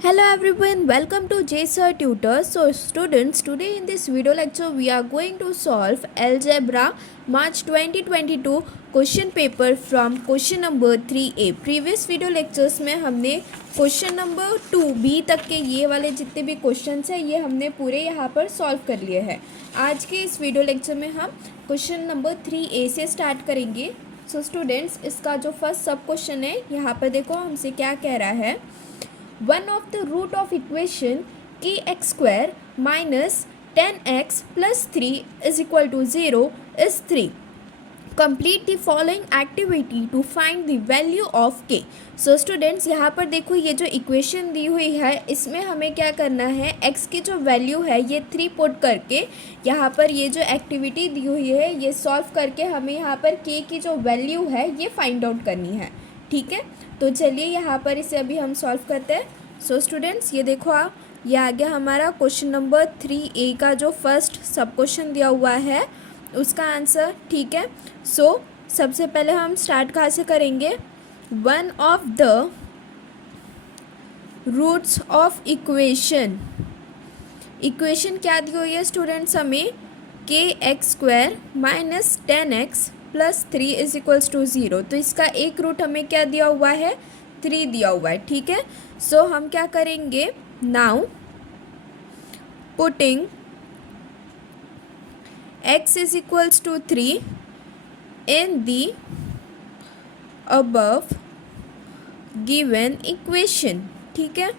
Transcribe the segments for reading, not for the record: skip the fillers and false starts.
Hello everyone, welcome to JSR Tutor. So students, today in this video lecture we are going to solve Algebra March 2022 question paper from question number 3A। Previous video lectures में हमने question number 2B तक के ये वाले जितने भी questions हैं ये हमने पूरे यहाँ पर सॉल्व कर लिए हैं। आज के इस वीडियो लेक्चर में हम क्वेश्चन नंबर 3A से स्टार्ट करेंगे। सो स्टूडेंट्स, इसका जो फर्स्ट सब क्वेश्चन है यहाँ पर देखो हमसे क्या कह रहा है। One of the root of equation kx square minus 10x plus 3 is equal to 0 is 3. Complete the following activity to find the value of k. So students, यहाँ पर देखो ये जो इक्वेशन दी हुई है इसमें हमें क्या करना है, x की जो वैल्यू है ये 3 पुट करके यहाँ पर ये जो एक्टिविटी दी हुई है ये सॉल्व करके हमें यहाँ पर k की जो वैल्यू है ये फाइंड आउट करनी है। ठीक है, तो चलिए यहाँ पर इसे अभी हम सॉल्व करते हैं। सो स्टूडेंट्स, ये देखो आप, ये आ गया हमारा क्वेश्चन नंबर 3A का जो फर्स्ट सब क्वेश्चन दिया हुआ है उसका आंसर। ठीक है, सो सबसे पहले हम स्टार्ट कहाँ से करेंगे। One of the roots of equation, equation क्या दी हुई है स्टूडेंट्स हमें, kx² minus 10x plus 3 is equals to 0। तो इसका एक रूट हमें क्या दिया हुआ है, 3 दिया हुआ है। ठीक है, सो हम क्या करेंगे, now putting x is equals to 3 in the above given equation. ठीक है,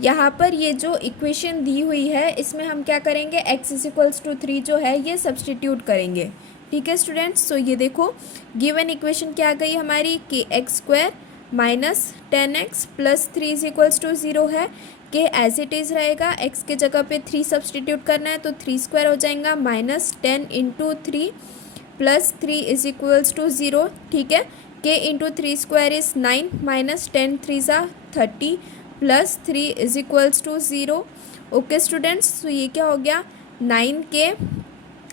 यहाँ पर ये जो इक्वेशन दी हुई है इसमें हम क्या करेंगे, x इज इक्वल्स टू 3 जो है ये सब्सटीट्यूट करेंगे। ठीक है स्टूडेंट्स, सो ये देखो गिवन इक्वेशन क्या आ गई हमारी, kx² minus 10x plus 3 is equals to 0 है। के एज इट इज़ रहेगा, x के जगह पे 3 सब्सटीट्यूट करना है तो 3² हो जाएगा, minus 10 into 3 plus 3 is equals to 0। ठीक है, k इंटू 3² इज़ 9 माइनस 10 3 ज़ा 30 plus 3 is equals to 0। Okay students, तो ये क्या हो गया, 9k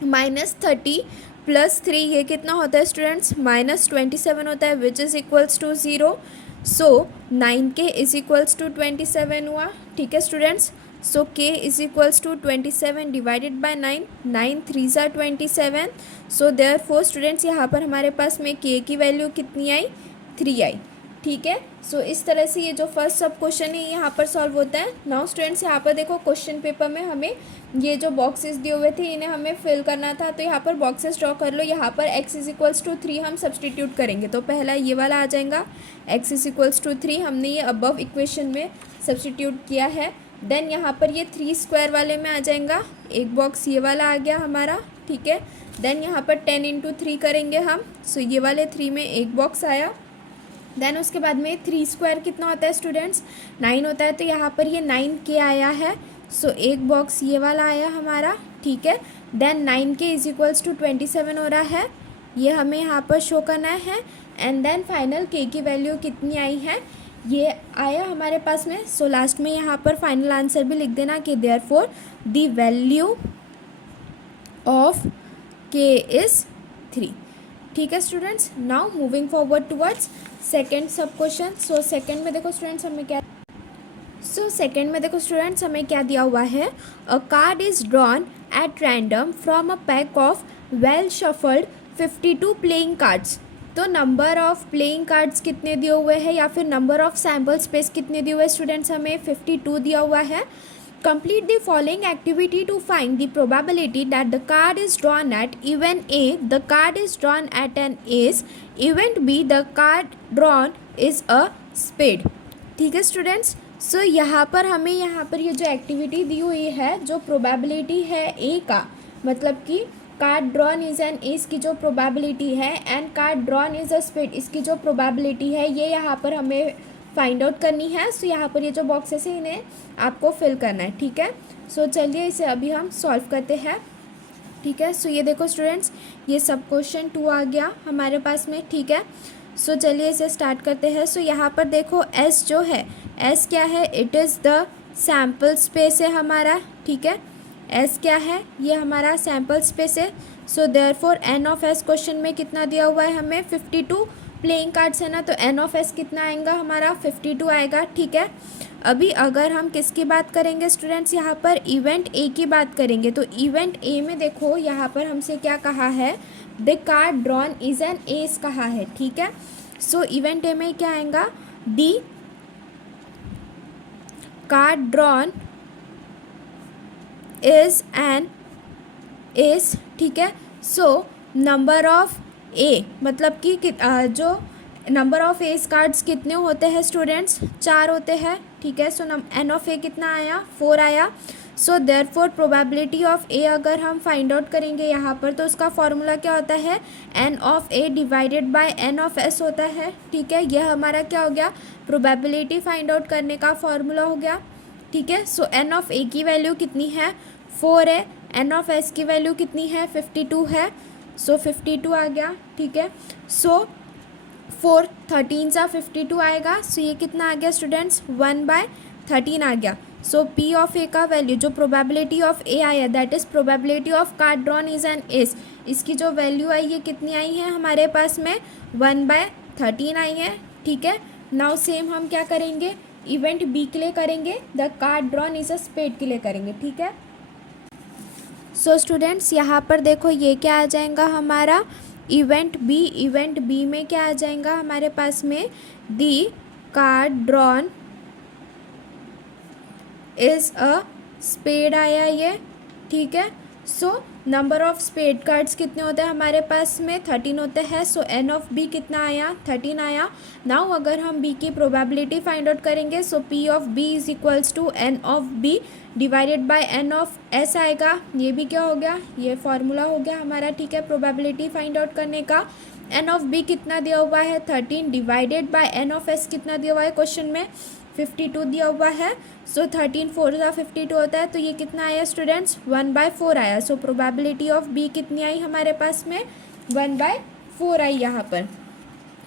माइनस 30 प्लस 3 ये कितना होता है स्टूडेंट्स, माइनस 27 होता है, which is equals to 0। So 9k is equals to 27 हुआ। ठीक है students, so k is equals to 27 divided by 9, 9 3 ज़ा 27। सो देयरफॉर स्टूडेंट्स यहाँ पर हमारे पास में k की वैल्यू कितनी आई, 3 आई। ठीक है, सो इस तरह से ये जो फर्स्ट सब क्वेश्चन है यहाँ पर सॉल्व होता है। नाउ स्टूडेंट्स, यहाँ पर देखो क्वेश्चन पेपर में हमें ये जो बॉक्सेस दिए हुए थे इन्हें हमें फिल करना था, तो यहाँ पर बॉक्सेस ड्रॉ कर लो। यहाँ पर x इज इक्वल्स टू 3 हम सब्सटीट्यूट करेंगे, तो पहला ये वाला आ जाएगा, x इज इक्वल्स टू 3 हमने ये अबव इक्वेशन में सब्सटीट्यूट किया है। देन यहाँ पर ये 3² वाले में आ जाएगा, एक बॉक्स ये वाला आ गया हमारा। ठीक है, देन यहाँ पर 10 इंटू 3 करेंगे हम, सो ये वाले 3 में एक बॉक्स आया। देन उसके बाद में 3² कितना होता है स्टूडेंट्स, 9 होता है, तो यहाँ पर ये 9k आया है, सो एक बॉक्स ये वाला आया हमारा। ठीक है, then 9k is equals to 27 हो रहा है, ये हमें यहाँ पर शो करना है। एंड देन फाइनल k की वैल्यू कितनी आई है, ये आया हमारे पास में। सो लास्ट में यहाँ पर फाइनल आंसर भी लिख देना कि therefore the value of k is 3। ठीक है students, now moving forward towards second सब क्वेश्चन। सो सेकेंड में देखो स्टूडेंट्स हमें क्या दिया हुआ है, अ card is drawn at random from a pack of well shuffled 52 playing cards. तो नंबर ऑफ प्लेइंग कार्ड्स कितने दिए हुए हैं या फिर नंबर ऑफ सैम्पल स्पेस कितने दिए हुए हैं स्टूडेंट्स, हमें 52 दिया हुआ है। Complete the following activity to find the probability that the card is drawn at event A, the card is drawn at an ace, event B, the card drawn is a spade। ठीक है students, सो यहाँ पर हमें यहाँ पर ये जो activity दी हुई है, जो प्रोबेबिलिटी है A का, मतलब कि card drawn is an ace की जो प्रोबेबिलिटी है and card drawn is a spade इसकी जो प्रोबेबिलिटी है, ये यहाँ पर हमें फाइंड आउट करनी है। सो यहाँ पर ये जो बॉक्सेस है इन्हें आपको फिल करना है। ठीक है, सो चलिए इसे अभी हम सॉल्व करते हैं। ठीक है, सो ये देखो स्टूडेंट्स, ये सब क्वेश्चन 2 आ गया हमारे पास में। ठीक है, सो चलिए इसे स्टार्ट करते हैं। सो यहाँ पर देखो S जो है, S क्या है, it is the sample space है हमारा। ठीक है, S क्या है, ये हमारा सैम्पल स्पेस है। So therefore N of S question में कितना दिया हुआ है हमें, 52 प्लेइंग कार्ड्स है ना, तो N ऑफ S कितना आएगा हमारा, 52 आएगा। ठीक है, अभी अगर हम किसकी बात करेंगे स्टूडेंट्स, यहाँ पर इवेंट ए की बात करेंगे, तो इवेंट ए में देखो यहाँ पर हमसे क्या कहा है, the card drawn is an S कहा है, ठीक है। सो इवेंट ए में क्या आएगा, the card drawn is an S, ठीक है। सो नंबर ऑफ ए मतलब कि जो नंबर ऑफ एस कार्ड्स कितने होते हैं स्टूडेंट्स, 4 होते हैं, ठीक है। सो एन ऑफ ए कितना आया, 4 आया। सो देयरफॉर प्रोबेबिलिटी ऑफ ए अगर हम फाइंड आउट करेंगे यहाँ पर, तो उसका फॉर्मूला क्या होता है, N of A divided by N of S होता है, ठीक है। यह हमारा क्या हो गया, प्रोबेबिलिटी फाइंड आउट करने का फॉर्मूला हो गया, ठीक है। सो एन ऑफ ए की वैल्यू कितनी है, 4 है। एन ऑफ एस की वैल्यू कितनी है, 52 है। सो 52 आ गया, ठीक है। सो 4 13 सा 52 आएगा। सो ये कितना आ गया स्टूडेंट्स, 1/13 आ गया। सो पी ऑफ ए का वैल्यू जो प्रोबेबिलिटी ऑफ ए आई है, that is probability of card drawn is an S, इसकी जो वैल्यू आई है कितनी आई है हमारे पास में, 1/13 आई है, ठीक है। नाउ सेम हम क्या करेंगे, इवेंट बी के लिए करेंगे, the card drawn is a spade के लिए करेंगे, ठीक है। सो स्टूडेंट्स यहाँ पर देखो ये क्या आ जाएगा हमारा, इवेंट बी में क्या आ जाएगा हमारे पास में, the card drawn is a spade आया ये, ठीक है। So number of spade cards कितने होते हैं हमारे पास में, 13 होते हैं। सो एन ऑफ बी कितना आया, 13 आया। नाउ अगर हम बी की प्रोबेबिलिटी फाइंड आउट करेंगे, so P of B is equals to N of B divided by N of S आएगा। ये भी क्या हो गया, ये फॉर्मूला हो गया हमारा, ठीक है, प्रोबेबिलिटी फाइंड आउट करने का। एन ऑफ बी कितना दिया हुआ है, 13 divided by N of S कितना दिया हुआ है क्वेश्चन में, 52 दिया हुआ है। सो 13 4 का 52 होता है, तो ये कितना आया स्टूडेंट्स, 1/4 आया। सो प्रोबेबिलिटी ऑफ बी कितनी आई हमारे पास में, 1/4 आई यहाँ पर,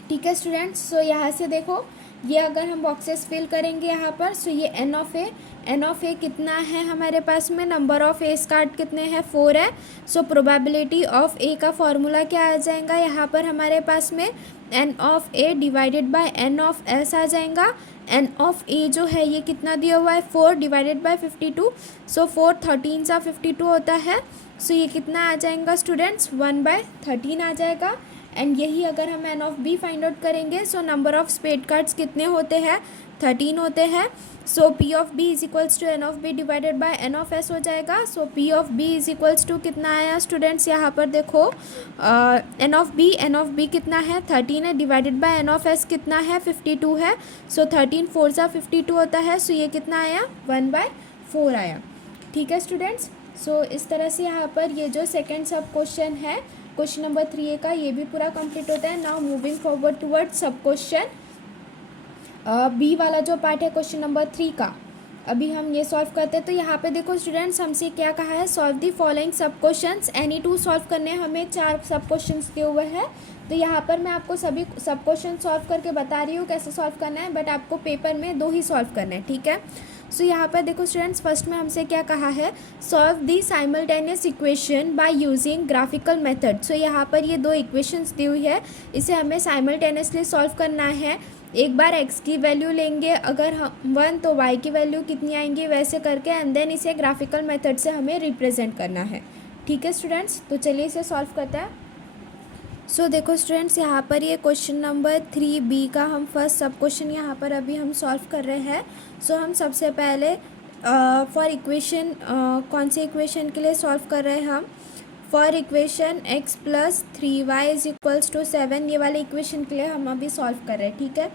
ठीक है स्टूडेंट्स। सो यहाँ से देखो ये अगर हम बॉक्सेस फिल करेंगे यहाँ पर, सो ये एन ऑफ ए कितना है हमारे पास में, नंबर ऑफ एस कार्ड कितने हैं, 4 है। सो प्रोबेबिलिटी ऑफ ए का फॉर्मूला क्या आ जाएगा यहाँ पर हमारे पास में, N of A divided by N of S आ जाएगा। एन ऑफ ए जो है ये कितना दिया हुआ है, 4 डिवाइडेड बाय 52। सो 4 13 सा 52 होता है। सो ये कितना आ जाएगा स्टूडेंट्स, 1/13 आ जाएगा। एंड यही अगर हम N of B find out करेंगे, so number of spade cards कितने होते हैं, 13 होते हैं। So P of B is equals to N of B divided by N of S हो जाएगा। So P of B is equals to कितना आया स्टूडेंट्स, यहाँ पर देखो एन ऑफ बी कितना है, 13 है, divided by N of S कितना है, 52 है। सो 13 4 सा 52 होता है। सो ये कितना आया, 1/4 आया, ठीक है स्टूडेंट्स। सो इस तरह से यहाँ पर ये जो सेकेंड सब क्वेश्चन है, क्वेश्चन नंबर 3A का, ये भी पूरा कंप्लीट होता है। नाउ मूविंग फॉरवर्ड टुवर्ड सब क्वेश्चन बी वाला जो पार्ट है क्वेश्चन नंबर 3 का, अभी हम ये सॉल्व करते हैं। तो यहाँ पे देखो स्टूडेंट्स हमसे क्या कहा है, सॉल्व दी फॉलोइंग सब क्वेश्चंस, एनी 2 सॉल्व करने हमें 4 सब क्वेश्चंस दिए हुए हैं। तो यहाँ पर मैं आपको सभी सब क्वेश्चन सॉल्व करके बता रही हूँ कैसे सॉल्व करना है, बट आपको पेपर में 2 ही सॉल्व करना है, ठीक है। सो यहाँ पर देखो स्टूडेंट्स फर्स्ट में हमसे क्या कहा है, solve the simultaneous equation by using graphical method. So यहाँ पर ये 2 इक्वेशंस दी हुई है, इसे हमें साइमल्टेनियसली सॉल्व करना है। एक बार x की वैल्यू लेंगे अगर हम 1, तो y की वैल्यू कितनी आएंगी वैसे करके, एंड देन इसे ग्राफिकल मेथड से हमें रिप्रेजेंट करना है, ठीक है स्टूडेंट्स। तो चलिए इसे सॉल्व करते हैं। सो देखो स्टूडेंट्स यहाँ पर ये क्वेश्चन नंबर 3B का हम फर्स्ट सब क्वेश्चन यहाँ पर अभी हम सॉल्व कर रहे हैं। सो हम सबसे पहले फॉर इक्वेशन कौन से इक्वेशन के लिए सॉल्व कर रहे हैं हम, फॉर इक्वेशन x + 3y = 7, ये वाले इक्वेशन के लिए हम अभी सॉल्व कर रहे हैं, ठीक है।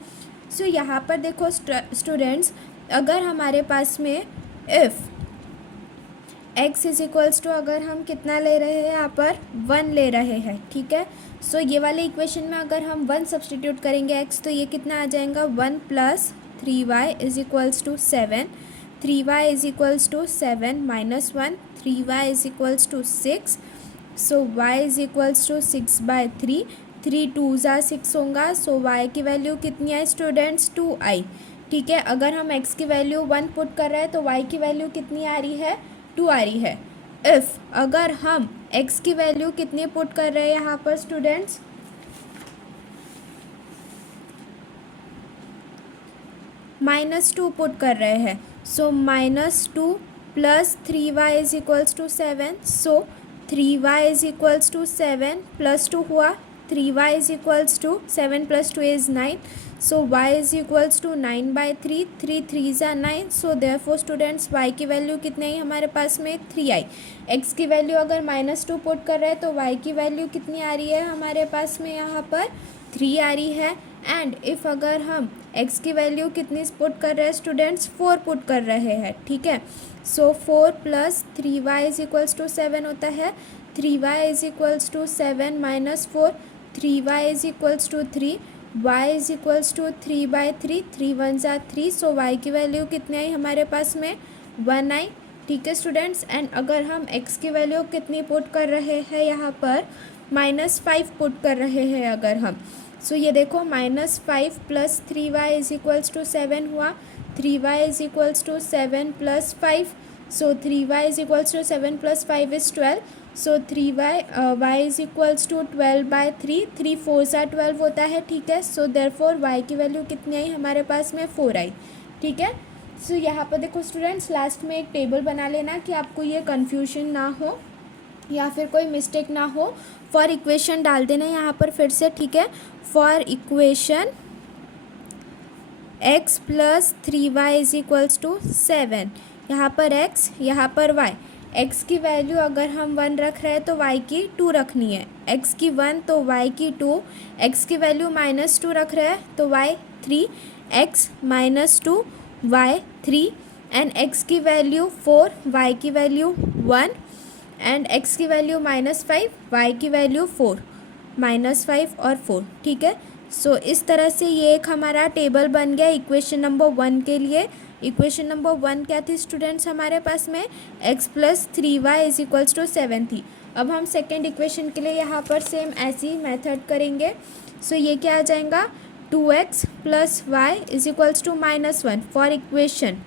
सो यहाँ पर देखो स्टूडेंट्स, अगर हमारे पास में इफ़ x = अगर हम कितना ले रहे हैं यहाँ पर 1 ले रहे हैं, ठीक है। सो ये वाले इक्वेशन में अगर हम 1 सब्सटीट्यूट करेंगे x, तो ये कितना आ जाएगा, 1 + 3y = 7, 3y = 7 - 1, 3y = 6। सो y = 6/3, 3 2 ज़ा 6 होगा। सो y की वैल्यू कितनी आई स्टूडेंट्स, 2 आई, ठीक है। अगर हम x की वैल्यू 1 पुट कर रहे हैं तो y की वैल्यू कितनी आ रही है, 2 आ रही है। इफ़ अगर हम x की वैल्यू कितनी पुट कर रहे हैं यहाँ पर स्टूडेंट्स, -2 पुट कर रहे हैं, so -2 plus 3y is equals to 7, so 3y is equals to 7 plus 2 हुआ, 3y is equals to 7 plus 2 is 9, so y is equals to 9/3, 3 3 ज़ा 9, सो देयरफॉर स्टूडेंट्स y की वैल्यू कितनी आई हमारे पास में 3 आई। x की वैल्यू अगर -2 पुट कर रहे हैं तो y की वैल्यू कितनी आ रही है हमारे पास में यहाँ पर 3 आ रही है। एंड इफ़ अगर हम x की वैल्यू कितनी पुट कर रहे हैं स्टूडेंट्स 4 पुट कर रहे हैं, ठीक है, so 4 plus 3y is equals to 7 होता है, 3y is equals to 7 minus 4, 3y is equals to 3, y is equals to 3/3, 3 1 ज़ा 3, सो y की वैल्यू कितनी आई हमारे पास में 1 आई। ठीक है स्टूडेंट्स, एंड अगर हम x की वैल्यू कितनी पुट कर रहे हैं यहाँ पर -5 पुट कर रहे हैं अगर हम, सो ये देखो -5 plus 3y is equals to 7 हुआ, 3y is equals to 7 plus 5, so 3y is equals to 7 plus 5 is 12, so 3y is equals to 12/3, 3 4 ज़ा 12 होता है, ठीक है, सो देयरफॉर y की वैल्यू कितनी आई हमारे पास में 4 आई। ठीक है, सो यहाँ पर देखो स्टूडेंट्स लास्ट में एक टेबल बना लेना कि आपको ये कन्फ्यूजन ना हो या फिर कोई मिस्टेक ना हो। फॉर इक्वेशन डाल देना यहाँ पर फिर से, ठीक है, for equation x plus 3y is equals to 7, यहाँ पर x यहाँ पर y, x की वैल्यू अगर हम 1 रख रहे हैं तो y की 2 रखनी है, x की 1 तो y की 2, x की वैल्यू -2 रख रहे हैं तो y 3, x -2 y 3, and x की वैल्यू 4, y की वैल्यू 1, एंड x की वैल्यू -5, y की वैल्यू 4, -5 और 4, ठीक है। सो इस तरह से ये एक हमारा टेबल बन गया इक्वेशन नंबर 1 के लिए। इक्वेशन नंबर 1 क्या थी स्टूडेंट्स हमारे पास में x plus 3y is equals to 7 थी। अब हम सेकेंड इक्वेशन के लिए यहाँ पर सेम ऐसी मेथड करेंगे। सो ये क्या आ जाएगा 2x plus y is equals to -1 for equation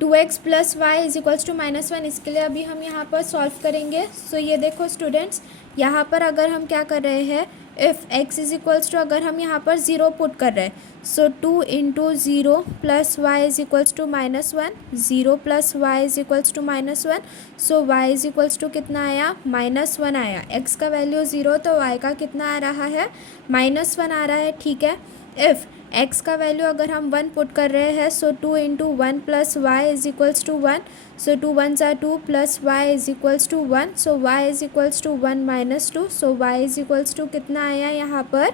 2x plus y is equals to -1, इसके लिए अभी हम यहाँ पर सॉल्व करेंगे। सो ये देखो स्टूडेंट्स, यहाँ पर अगर हम क्या कर रहे हैं, if x is equals to अगर हम यहाँ पर 0 पुट कर रहे हैं, so 2 × 0 plus y is equals to -1, 0 plus y is equals to -1, so y is equals to कितना आया -1 आया। x का वैल्यू 0 तो y का कितना आ रहा है -1 आ रहा है, ठीक है। इफ़ x का वैल्यू अगर हम 1 पुट कर रहे हैं, so 2 × 1 plus y is equals to 1, so 2 1 ज़ा 2 plus y is equals to 1, so y is equals to 1 -2, so y is equals to कितना आया यहाँ पर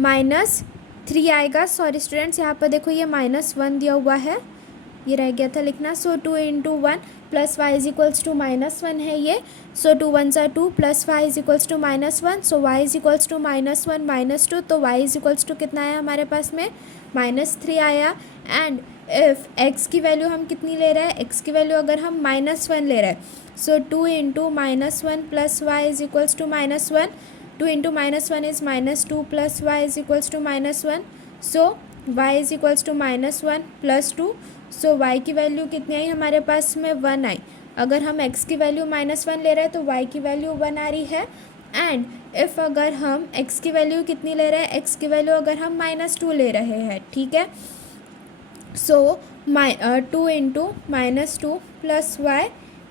-3 आएगा। सॉरी स्टूडेंट्स, यहाँ पर देखो ये -1 दिया हुआ है, ये रह गया था लिखना। So 2 × 1 plus y is equals to -1 है ये, सो 2 1 ज़ा 2 plus y is equals to -1, so y is equals to -1 -2, तो वाई इज इक्वल्स टू कितना आया हमारे पास में -3 आया। एंड इफ़ एक्स की वैल्यू हम कितनी ले रहे हैं, एक्स की वैल्यू अगर हम -1 ले रहे हैं, so 2 × -1 plus y is equals to -1, 2 × -1 is -2 plus y is equals to -1, so y is equals to -1 plus 2, so y की वैल्यू कितनी आई हमारे पास में 1 आई। अगर हम x की वैल्यू -1 ले रहे हैं तो y की वैल्यू 1 आ रही है। एंड इफ़ अगर हम x की वैल्यू कितनी ले रहे हैं, x की वैल्यू अगर हम -2 ले रहे हैं, ठीक है, so 2 × -2 plus y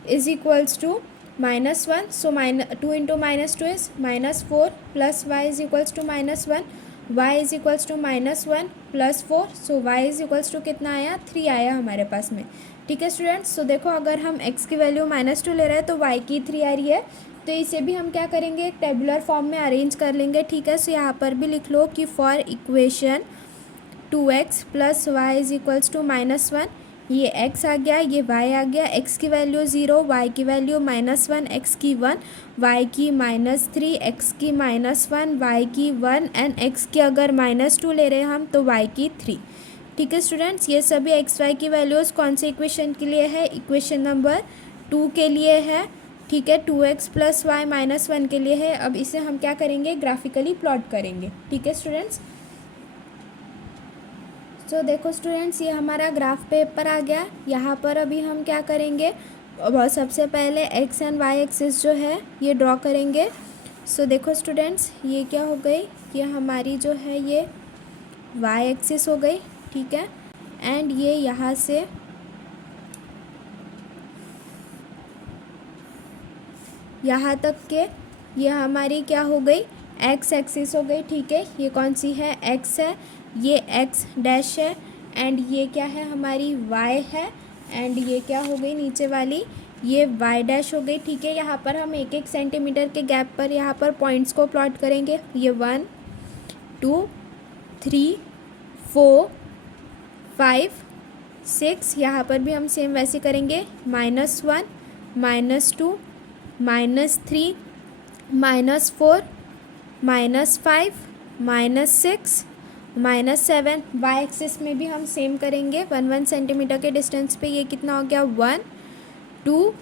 is equals to -1, so 2 × -2 is -4 plus y is equals to -1, y is equals to -1 plus 4, so y is equals to कितना आया 3 आया हमारे पास में, ठीक है स्टूडेंट्स। सो देखो अगर हम x की वैल्यू -2 ले रहे हैं तो y की 3 आ रही है, तो इसे भी हम क्या करेंगे एक टेबुलर फॉर्म में अरेंज कर लेंगे, ठीक है। सो यहाँ पर भी लिख लो कि for equation 2x plus y is equals to -1, ये x आ गया, ये y आ गया, x की वैल्यू 0, y की वैल्यू -1, x की 1, y की -3, x की -1, y की 1, एंड x की अगर -2 ले रहे हैं हम तो y की 3, ठीक है स्टूडेंट्स। ये सभी x y की वैल्यूज़ कौन से इक्वेशन के लिए है, इक्वेशन नंबर 2 के लिए है, ठीक है, 2x प्लस वाई -1 के लिए है। अब इसे हम क्या करेंगे ग्राफिकली प्लॉट करेंगे, ठीक है स्टूडेंट्स। सो देखो स्टूडेंट्स, ये हमारा ग्राफ पेपर आ गया। यहाँ पर अभी हम क्या करेंगे, सबसे पहले x एंड y एक्सिस जो है ये ड्रॉ करेंगे। सो देखो स्टूडेंट्स, ये क्या हो गई, ये हमारी जो है ये वाई एक्सिस हो गई, ठीक है, एंड ये यहाँ से यहाँ तक के ये हमारी क्या हो गई, एक्स एक्सिस हो गई, ठीक है। ये कौन सी है, एक्स है, ये एक्स डैश है, एंड ये क्या है हमारी वाई है, एंड ये क्या हो गई नीचे वाली, ये वाई डैश हो गई, ठीक है। यहाँ पर हम 1-1 सेंटीमीटर के गैप पर यहाँ पर पॉइंट्स को प्लॉट करेंगे। ये 1 2 3 4 5 6, यहाँ पर भी हम सेम वैसे करेंगे, -1 -2 -3 -4 -5 -6 -7। वाई एक्सिस में भी हम सेम करेंगे, 1-1 सेंटीमीटर के डिस्टेंस पे। ये कितना हो गया, 1 2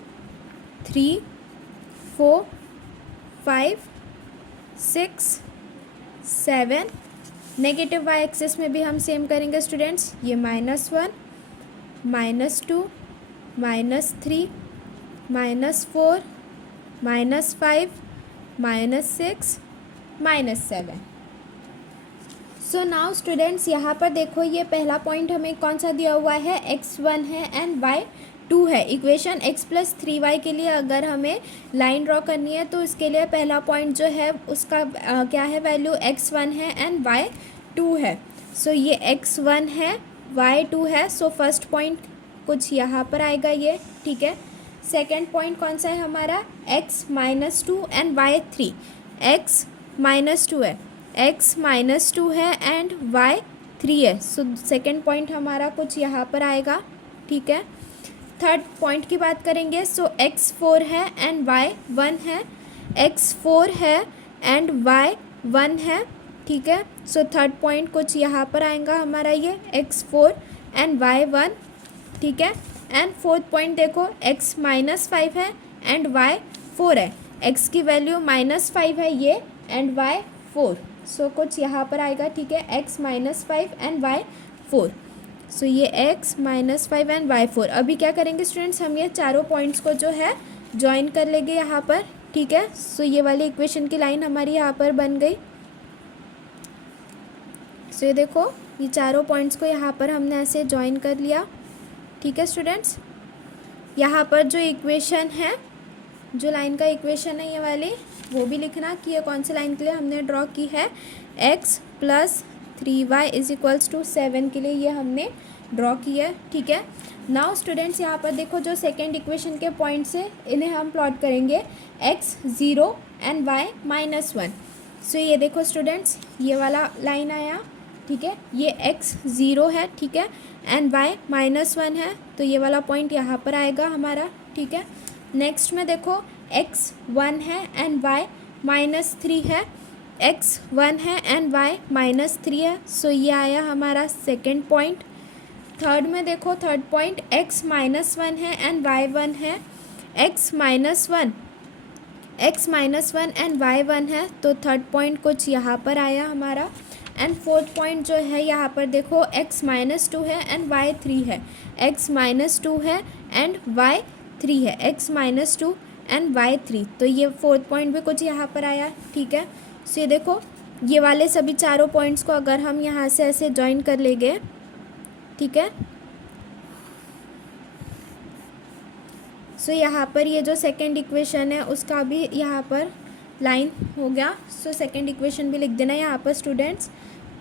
3 4 5 6 7। नेगेटिव वाई एक्सिस में भी हम सेम करेंगे स्टूडेंट्स, ये -1 -2 -3 -4 -5 -6 -7। सो नाउ स्टूडेंट्स यहाँ पर देखो, ये पहला पॉइंट हमें कौन सा दिया हुआ है, x1 है एंड y2 है। इक्वेशन x+3y के लिए अगर हमें लाइन ड्रॉ करनी है तो इसके लिए पहला पॉइंट जो है उसका क्या है, वैल्यू x1 है एंड y2 है। सो ये x1 है, y2 है, सो फर्स्ट पॉइंट कुछ यहाँ पर आएगा ये, ठीक है। सेकेंड पॉइंट कौन सा है हमारा, x-2 एंड y3। x-2 है, x-2 है एंड y3 है, सो सेकेंड पॉइंट हमारा कुछ यहाँ पर आएगा, ठीक है। थर्ड पॉइंट की बात करेंगे, सो x4 है एंड y1 है, x4 है एंड y1 है, ठीक है। सो थर्ड पॉइंट कुछ यहाँ पर आएगा हमारा ये x4 एंड y1, ठीक है। एंड फोर्थ पॉइंट देखो, x-5 है एंड y4 है, x की वैल्यू -5 है ये एंड y4, सो कुछ यहाँ पर आएगा, ठीक है, x-5 एंड y4। सो ये x-5 एंड y4। अभी क्या करेंगे स्टूडेंट्स, हम ये चारों पॉइंट्स को जो है ज्वाइन कर लेंगे यहाँ पर, ठीक है। सो ये वाली इक्वेशन की लाइन हमारी यहाँ पर बन गई। सो ये देखो, ये चारों पॉइंट्स को यहाँ पर हमने ऐसे ज्वाइन कर लिया, ठीक है स्टूडेंट्स। यहाँ पर जो इक्वेशन है, जो लाइन का इक्वेशन है ये वाली, वो भी लिखना कि ये कौन सी लाइन के लिए हमने ड्रॉ की है, x+3y = 7 के लिए ये हमने ड्रॉ की है, ठीक है। नाउ स्टूडेंट्स यहाँ पर देखो, जो सेकेंड इक्वेशन के पॉइंट्स है इन्हें हम प्लॉट करेंगे, x0 एंड y-1। सो ये देखो स्टूडेंट्स, ये वाला लाइन आया, ठीक है, ये x0 है, ठीक है, एंड y-1 है, तो ये वाला पॉइंट यहाँ पर आएगा हमारा, ठीक है। नेक्स्ट में देखो, x1 है एंड y-3 है, x1 है एंड y-3 है, सो ये आया हमारा सेकेंड पॉइंट। थर्ड में देखो, थर्ड पॉइंट x-1 है एंड y1 है, x-1 एंड y1 है, तो थर्ड पॉइंट कुछ यहाँ पर आया हमारा। एंड फोर्थ पॉइंट जो है यहाँ पर देखो, x-2 है एंड y3 है, x-2 है एंड y3 है, x-2 एंड y3, तो ये फोर्थ पॉइंट भी कुछ यहाँ पर आया, ठीक है। सो ये देखो, ये वाले सभी चारों पॉइंट्स को अगर हम यहाँ से ऐसे ज्वाइन कर लेंगे, ठीक है। सो यहाँ पर ये जो सेकेंड इक्वेशन है उसका भी यहाँ पर लाइन हो गया। सो सेकेंड इक्वेशन भी लिख देना यहाँ पर स्टूडेंट्स,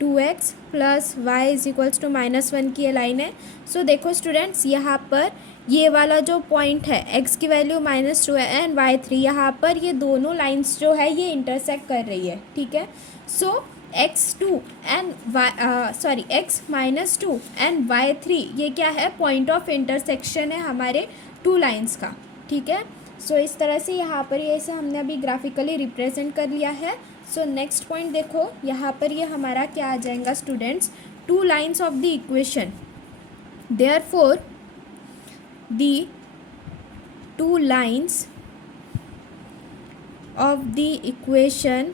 2x + y = -1 की ये लाइन है। सो देखो स्टूडेंट्स, यहाँ पर ये वाला जो पॉइंट है, x की वैल्यू -2 है एंड y3, यहाँ पर ये दोनों लाइंस जो है ये इंटरसेक्ट कर रही है, ठीक है। सो x2 and x-2 and y3 ये क्या है, पॉइंट ऑफ इंटरसेक्शन है हमारे टू लाइंस का, ठीक है। सो इस तरह से यहाँ पर ये इसे हमने अभी ग्राफिकली रिप्रेजेंट कर लिया है। सो नेक्स्ट पॉइंट देखो, यहाँ पर ये हमारा क्या आ जाएगा students, two lines of the equation, therefore the two lines of the equation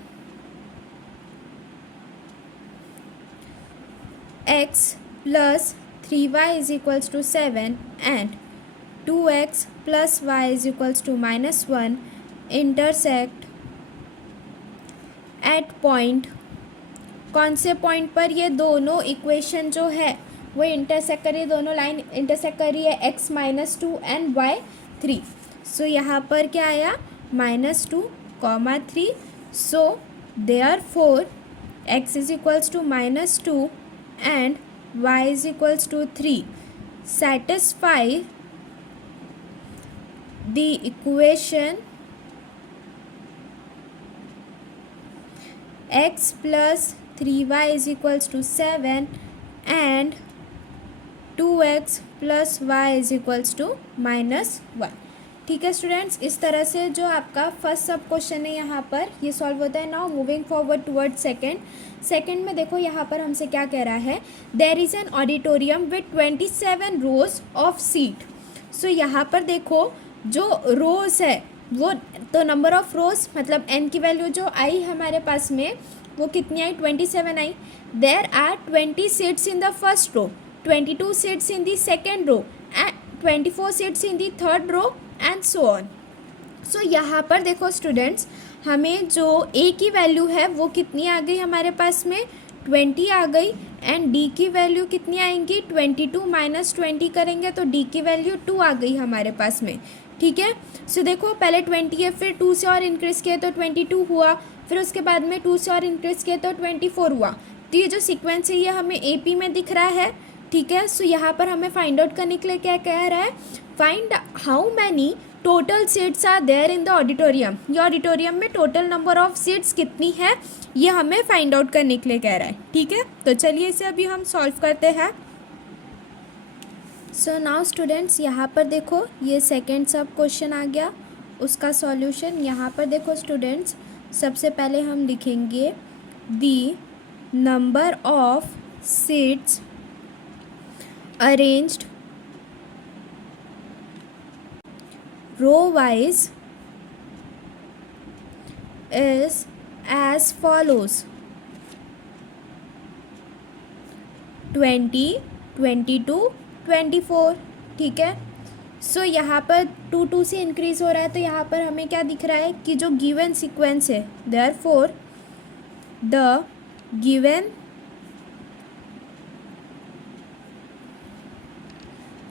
x+3y = 7 and 2x + y = -1 intersect at point कौन से पॉइंट पर ये दोनों इक्वेशन जो है वो इंटरसेक्ट कर रही है, दोनों लाइन इंटरसेक्ट कर रही है x-2 एंड y3। सो यहाँ पर क्या आया -2, 3। So therefore x is equals to -2 and y is equals to 3 satisfy the equation x plus 3y is equals to 7 and 2x plus y is equals to -1। ठीक है students, इस तरह से जो आपका फर्स्ट सब क्वेश्चन है यहाँ पर ये सॉल्व होता है। Now moving forward toward second में देखो यहाँ पर हमसे क्या कह रहा है, there is an auditorium with 27 rows of seat. So यहाँ पर देखो जो रोज है वो तो नंबर ऑफ रोज मतलब n की वैल्यू जो आई हमारे पास में वो कितनी आई 27 आई। There are 20 seats in the first row, 22 seats in the second row and 24 seats in the third row and so on. So यहाँ पर देखो स्टूडेंट्स हमें जो a की वैल्यू है वो कितनी आ गई हमारे पास में 20 आ गई एंड d की वैल्यू कितनी आएंगी 22 माइनस 20 करेंगे तो d की वैल्यू 2 आ गई हमारे पास में। ठीक है, सो देखो पहले 20 है, फिर 2 से और इंक्रीज़ किया तो 22 हुआ, फिर उसके बाद में 2 से और इंक्रीज़ किया तो 24 हुआ। तो ये जो सीक्वेंस है ये हमें AP में दिख रहा है। ठीक है, सो यहाँ पर हमें फाइंड आउट करने के लिए क्या कह रहा है, find how many total seats are there in the auditorium. ये ऑडिटोरियम में टोटल नंबर ऑफ सीट्स कितनी है ये हमें फाइंड आउट करने के लिए कह रहा है। ठीक है, तो चलिए इसे अभी हम सॉल्व करते हैं। सो नाउ स्टूडेंट्स यहाँ पर देखो ये सेकेंड सब क्वेश्चन आ गया, उसका सॉल्यूशन। यहाँ पर देखो स्टूडेंट्स सबसे पहले हम लिखेंगे the number of seats arranged row wise is as follows 20, 22, 24। ठीक है, सो यहाँ पर 2 से इंक्रीज़ हो रहा है तो यहाँ पर हमें क्या दिख रहा है कि जो गिवन सीक्वेंस है therefore the given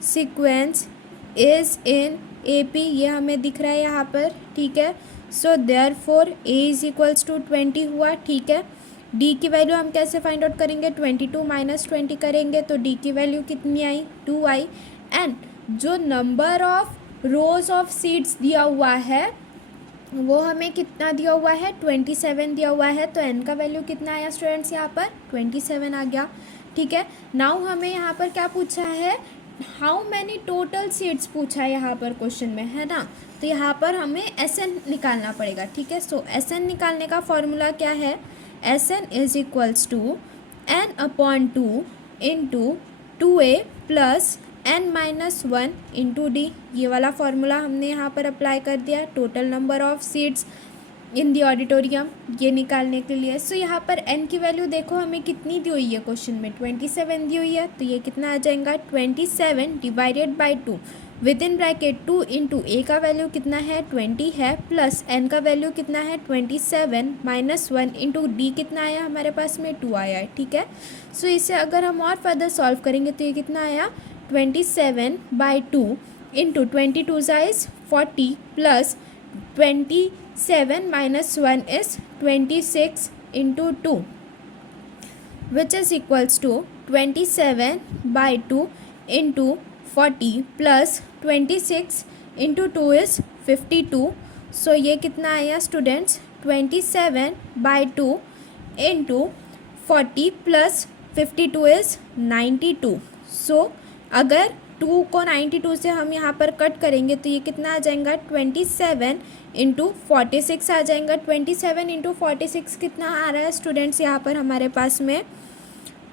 sequence is in AP, ये हमें दिख रहा है यहाँ पर। ठीक है, so therefore A is equals to 20 हुआ। ठीक है, D की वैल्यू हम कैसे फाइंड आउट करेंगे 22 माइनस 20 करेंगे तो D की वैल्यू कितनी आई 2 आई। एंड जो number of rose of seats दिया हुआ है वो हमें कितना दिया हुआ है 27 दिया हुआ है, तो n का वैल्यू कितना आया स्टूडेंट्स यहाँ पर 27 आ गया। ठीक है, नाउ हमें यहाँ पर क्या पूछा है, हाउ मैनी टोटल सीट्स पूछा है यहाँ पर क्वेश्चन में, है ना। तो यहाँ पर हमें SN निकालना पड़ेगा। ठीक है, सो SN निकालने का फॉर्मूला क्या है, SN is equals to n/2 into 2a plus n-1 into d। ये वाला फॉर्मूला हमने यहाँ पर अप्लाई कर दिया total number of seats in the auditorium ये निकालने के लिए। सो यहाँ पर n की वैल्यू देखो हमें कितनी दी हुई है क्वेश्चन में 27 दी हुई है, तो ये कितना आ जाएगा 27 divided by 2 with in bracket 2 into a का वैल्यू कितना है 20 है प्लस n का वैल्यू कितना है 27 माइनस 1 इंटू d कितना आया हमारे पास में 2 आया है। ठीक है, सो इसे अगर हम और फर्दर सॉल्व करेंगे तो ये कितना आया 27 by 2 into 22 is 40 plus 27 minus 1 is 26 into 2 which is equals to 27 by 2 into 40 plus 26 into 2 is 52। सो ये कितना आया students 27 by 2 into 40 plus 52 is 92। सो अगर 2 को 92 से हम यहाँ पर कट करेंगे तो ये कितना आ जाएगा 27 इंटू 46 आ जाएगा। 27 इंटू 46 कितना आ रहा है स्टूडेंट्स यहाँ पर हमारे पास में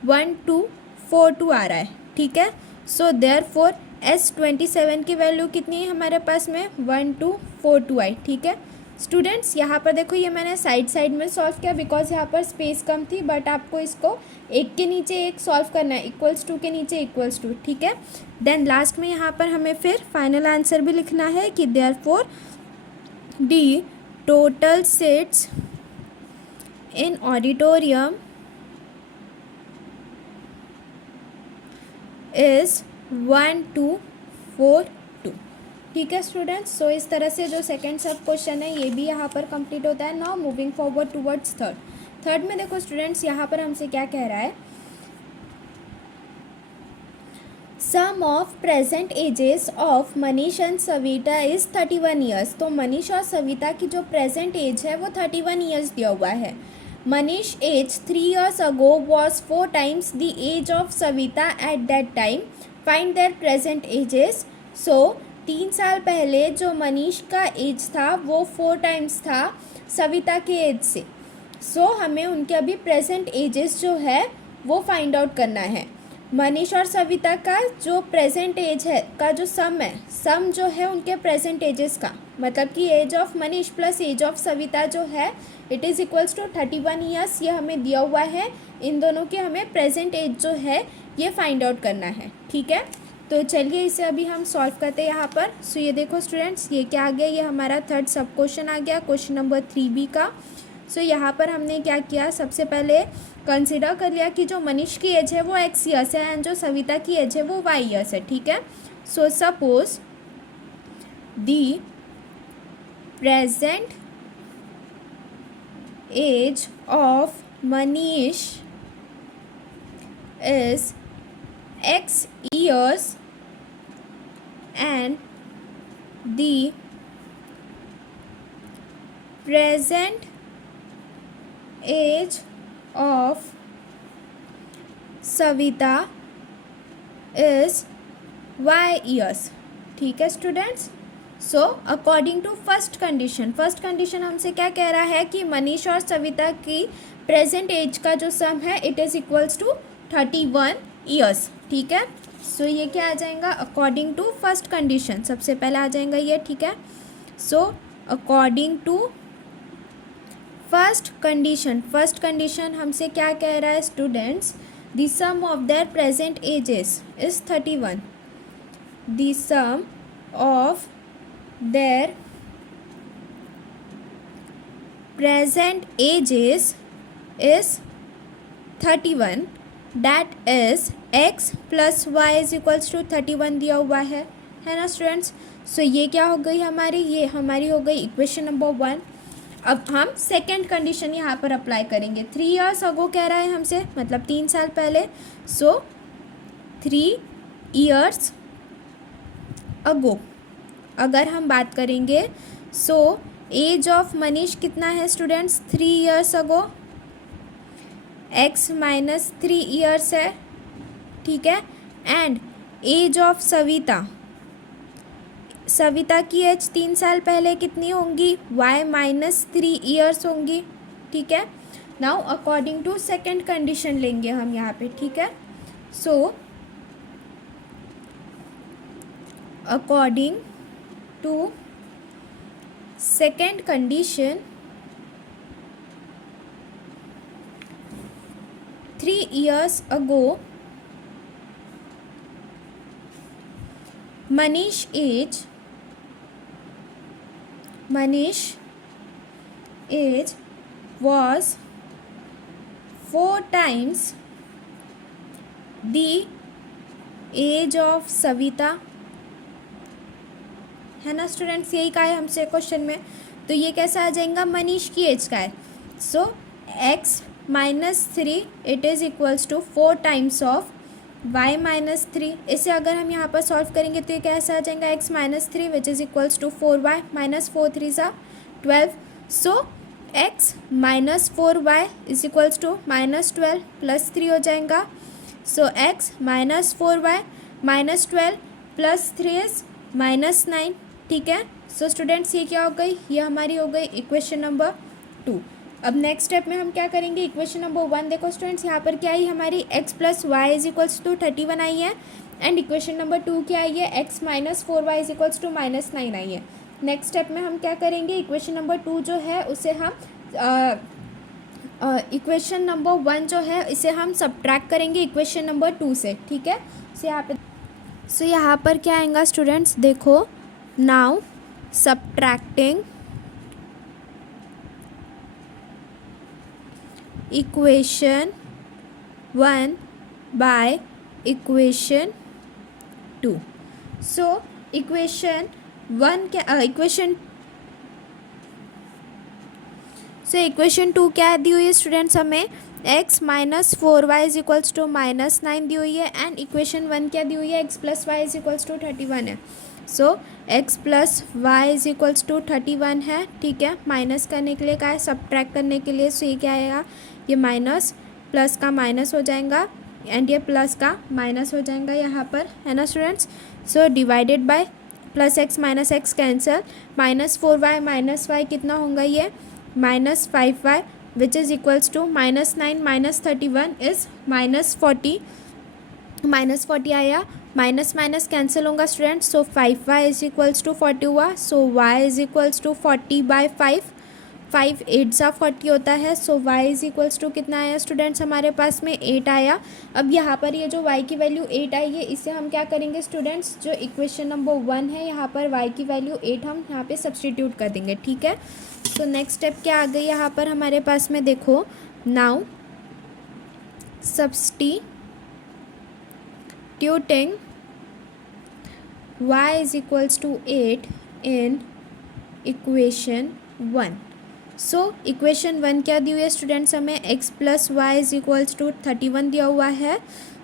1242 आ रहा है। ठीक है, सो देयरफॉर S27 की वैल्यू कितनी है हमारे पास में 1242 आई। ठीक है स्टूडेंट्स, यहाँ पर देखो ये मैंने साइड में सॉल्व किया बिकॉज यहाँ पर स्पेस कम थी, बट आपको इसको एक के नीचे एक सॉल्व करना है, =2 के नीचे =2। ठीक है, देन लास्ट में यहाँ पर हमें फिर फाइनल आंसर भी लिखना है कि therefore D total seats in auditorium is 1242। ठीक है स्टूडेंट्स, सो इस तरह से जो सेकेंड सब क्वेश्चन है ये भी यहाँ पर कंप्लीट होता है। Now moving forward towards third में देखो स्टूडेंट्स, यहाँ पर हमसे क्या कह रहा है, sum of present ages of Manish and Savita is 31 years. तो मनीष और सविता की जो प्रेजेंट एज है वो 31 ईयर्स दिया हुआ है। Manish age 3 years ago was 4 times the age of Savita at that time. Find their present ages. So 3 साल पहले जो मनीष का एज था वो 4 times था सविता के एज से। हमें उनके अभी प्रेजेंट एजेस जो है वो फाइंड आउट करना है। मनीष और सविता का जो प्रेजेंट एज है का जो सम है, सम जो है उनके प्रेजेंट एजेस का, मतलब कि age of Manish plus age of Savita जो है it is equals to 31 years, ये हमें दिया हुआ है। इन दोनों के हमें प्रेजेंट एज जो है ये फाइंड आउट करना है। ठीक है, तो चलिए इसे अभी हम सॉल्व करते हैं यहाँ पर। सो ये देखो स्टूडेंट्स, ये क्या आ गया, ये हमारा थर्ड सब क्वेश्चन आ गया, क्वेश्चन नंबर 3B का। सो यहाँ पर हमने क्या किया, सबसे पहले कंसिडर कर लिया कि जो मनीष की एज है वो x ईयर्स है एंड जो सविता की एज है वो y ईयर्स है। ठीक है, so suppose the present age of Manish is x years and the present age of Savita is y years। ठीक है students, so according to first condition हमसे क्या कह रहा है कि मनीष और सविता की प्रेजेंट एज का जो सम है it is equals to 31 years. ठीक है, सो ये क्या आ जाएगा, अकॉर्डिंग टू फर्स्ट कंडीशन सबसे पहले आ जाएगा ये। ठीक है, so according to first condition हमसे क्या कह रहा है students, the sum of their present ages is 31। The sum of their present ages is 31, that is x plus y is equals to 31 दिया हुआ है ना स्टूडेंट्स। सो ये क्या हो गई हमारी, ये हमारी हो गई इक्वेशन नंबर 1। अब हम सेकेंड कंडीशन यहाँ पर अप्लाई करेंगे। 3 years अगो कह रहा है हमसे, मतलब 3 साल पहले। सो 3 years अगो अगर हम बात करेंगे, सो एज ऑफ मनीष कितना है स्टूडेंट्स, 3 years अगो, x माइनस 3 years है। ठीक है, एंड एज ऑफ सविता की एज 3 साल पहले कितनी होंगी, y माइनस 3 years होंगी। ठीक है, now according to second condition लेंगे हम यहाँ पे। ठीक है, so according to second condition 3 years ago Manish age was 4 times the age of Savita, है ना स्टूडेंट्स, यही कहा है हमसे क्वेश्चन में। तो ये कैसा आ जाएगा, मनीष की एज का है। So x minus 3 it is equals to 4 times ऑफ y माइनस 3। इसे अगर हम यहाँ पर सॉल्व करेंगे तो ये कैसा आ जाएगा, x minus 3 which is equals to 4y minus 4 3 सा 12। सो x minus 4y is equals to minus 12 plus 3 हो जाएगा। So x minus 4y minus 12 plus 3 is minus 9। ठीक है, सो स्टूडेंट्स ये क्या हो गई, ये हमारी हो गई इक्वेशन नंबर 2। अब नेक्स्ट स्टेप में हम क्या करेंगे, इक्वेशन नंबर 1 देखो स्टूडेंट्स, यहाँ पर क्या आई हमारी x plus y is equals to 31 आई है, एंड इक्वेशन नंबर 2 क्या आई है, x minus 4y is equals to minus 9 आई है। नेक्स्ट स्टेप में हम क्या करेंगे, इक्वेशन नंबर 2 जो है उसे हम इक्वेशन नंबर 1 जो है इसे हम सब्ट्रैक्ट करेंगे इक्वेशन नंबर 2 से। ठीक है, सो यहाँ पर क्या आएगा स्टूडेंट्स, देखो now subtracting equation 1 by equation 2। So equation equation 2 क्या दी हुई है स्टूडेंट्स हमें, x minus 4y is equals to -9 दी हुई है। एंड इक्वेशन 1 क्या दी हुई है, x plus y is equals to 31 है। So x plus y is equals to 31 है, ठीक है। माइनस करने के लिए क्या है, सब्ट्रैक्ट करने के लिए। सो ये क्या आएगा, ये माइनस प्लस का माइनस हो जाएगा एंड ये प्लस का माइनस हो जाएगा यहाँ पर, है ना students. So divided by plus x minus x cancel, -4y minus y कितना होगा, ये -5y which is equals to -9 minus 31 is -40 आया। माइनस माइनस कैंसिल होगा students. So 5y is equals to 40 हुआ। So y is equals to 40/5, 5 8 सा 40 होता है। So y is equals to कितना आया स्टूडेंट्स, हमारे पास में 8 आया। अब यहाँ पर ये जो y की वैल्यू 8 आई है, इसे हम क्या करेंगे स्टूडेंट्स, जो इक्वेशन नंबर 1 है यहाँ पर y की वैल्यू 8 हम यहाँ पे सब्सटीट्यूट कर देंगे, ठीक है। तो नेक्स्ट स्टेप क्या आ गई यहाँ पर हमारे पास में, देखो now substituting y is equals to 8 in equation 1। So equation 1 क्या दी हुई है स्टूडेंट्स हमें, x plus y is equals to 31 दिया हुआ है।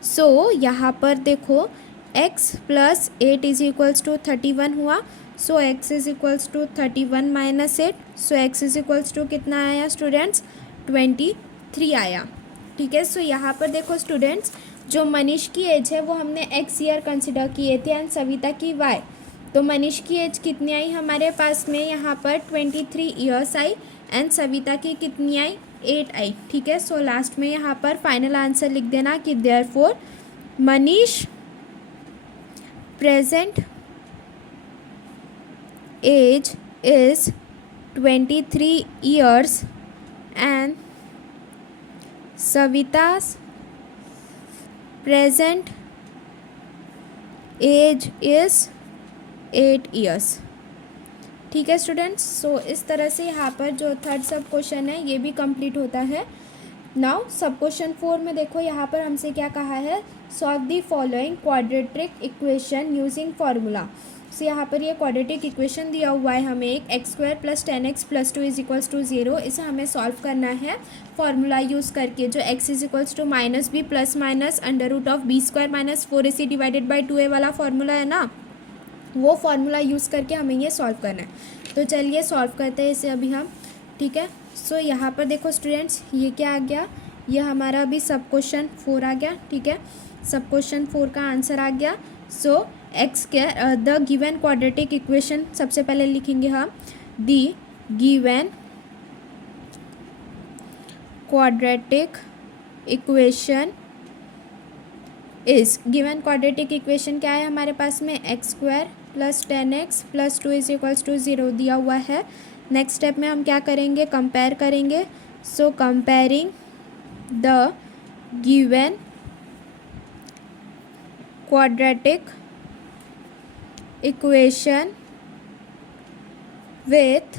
सो यहाँ पर देखो x plus 8 is equals to 31 हुआ। So x is equals to 31 minus 8। So x is equals to कितना आया स्टूडेंट्स, 23 आया, ठीक है। सो यहाँ पर देखो स्टूडेंट्स, जो मनीष की एज है वो हमने x ईयर कंसिडर किए थे एंड सविता की y। तो मनीष की एज कितनी आई हमारे पास में यहाँ पर 23 ईयर्स आई एंड सविता की कितनी आई, 8 आई, ठीक है। सो लास्ट में यहाँ पर फाइनल आंसर लिख देना कि therefore Manish present age is 23 years and Savita's present age is 8 years, ठीक है स्टूडेंट्स। सो इस तरह से यहाँ पर जो थर्ड सब क्वेश्चन है ये भी कंप्लीट होता है। नाउ सब क्वेश्चन 4 में देखो यहाँ पर हमसे क्या कहा है, solve the following quadratic equation using formula. So यहाँ पर ये क्वाड्रेटिक इक्वेशन दिया हुआ है हमें, एक x² + 10x + 2 is equals to 0। इसे हमें सॉल्व करना है फार्मूला यूज़ करके, जो x is equals to -b plus minus √b² - 4ac divided by 2a वाला फार्मूला है ना, वो फार्मूला यूज़ करके हमें ये सॉल्व करना है। तो चलिए सॉल्व करते हैं इसे अभी हम, ठीक है। सो यहाँ पर देखो स्टूडेंट्स, ये क्या आ गया, ये हमारा अभी सब क्वेश्चन 4 आ गया, ठीक है। सब क्वेश्चन 4 का आंसर आ गया। So the given quadratic equation, सबसे पहले लिखेंगे हम the given quadratic equation is, given quadratic equation क्या है हमारे पास में, x² + 10x + 2 is equals to 0 दिया हुआ है। नेक्स्ट स्टेप में हम क्या करेंगे, कंपेयर करेंगे। So comparing the given quadratic equation with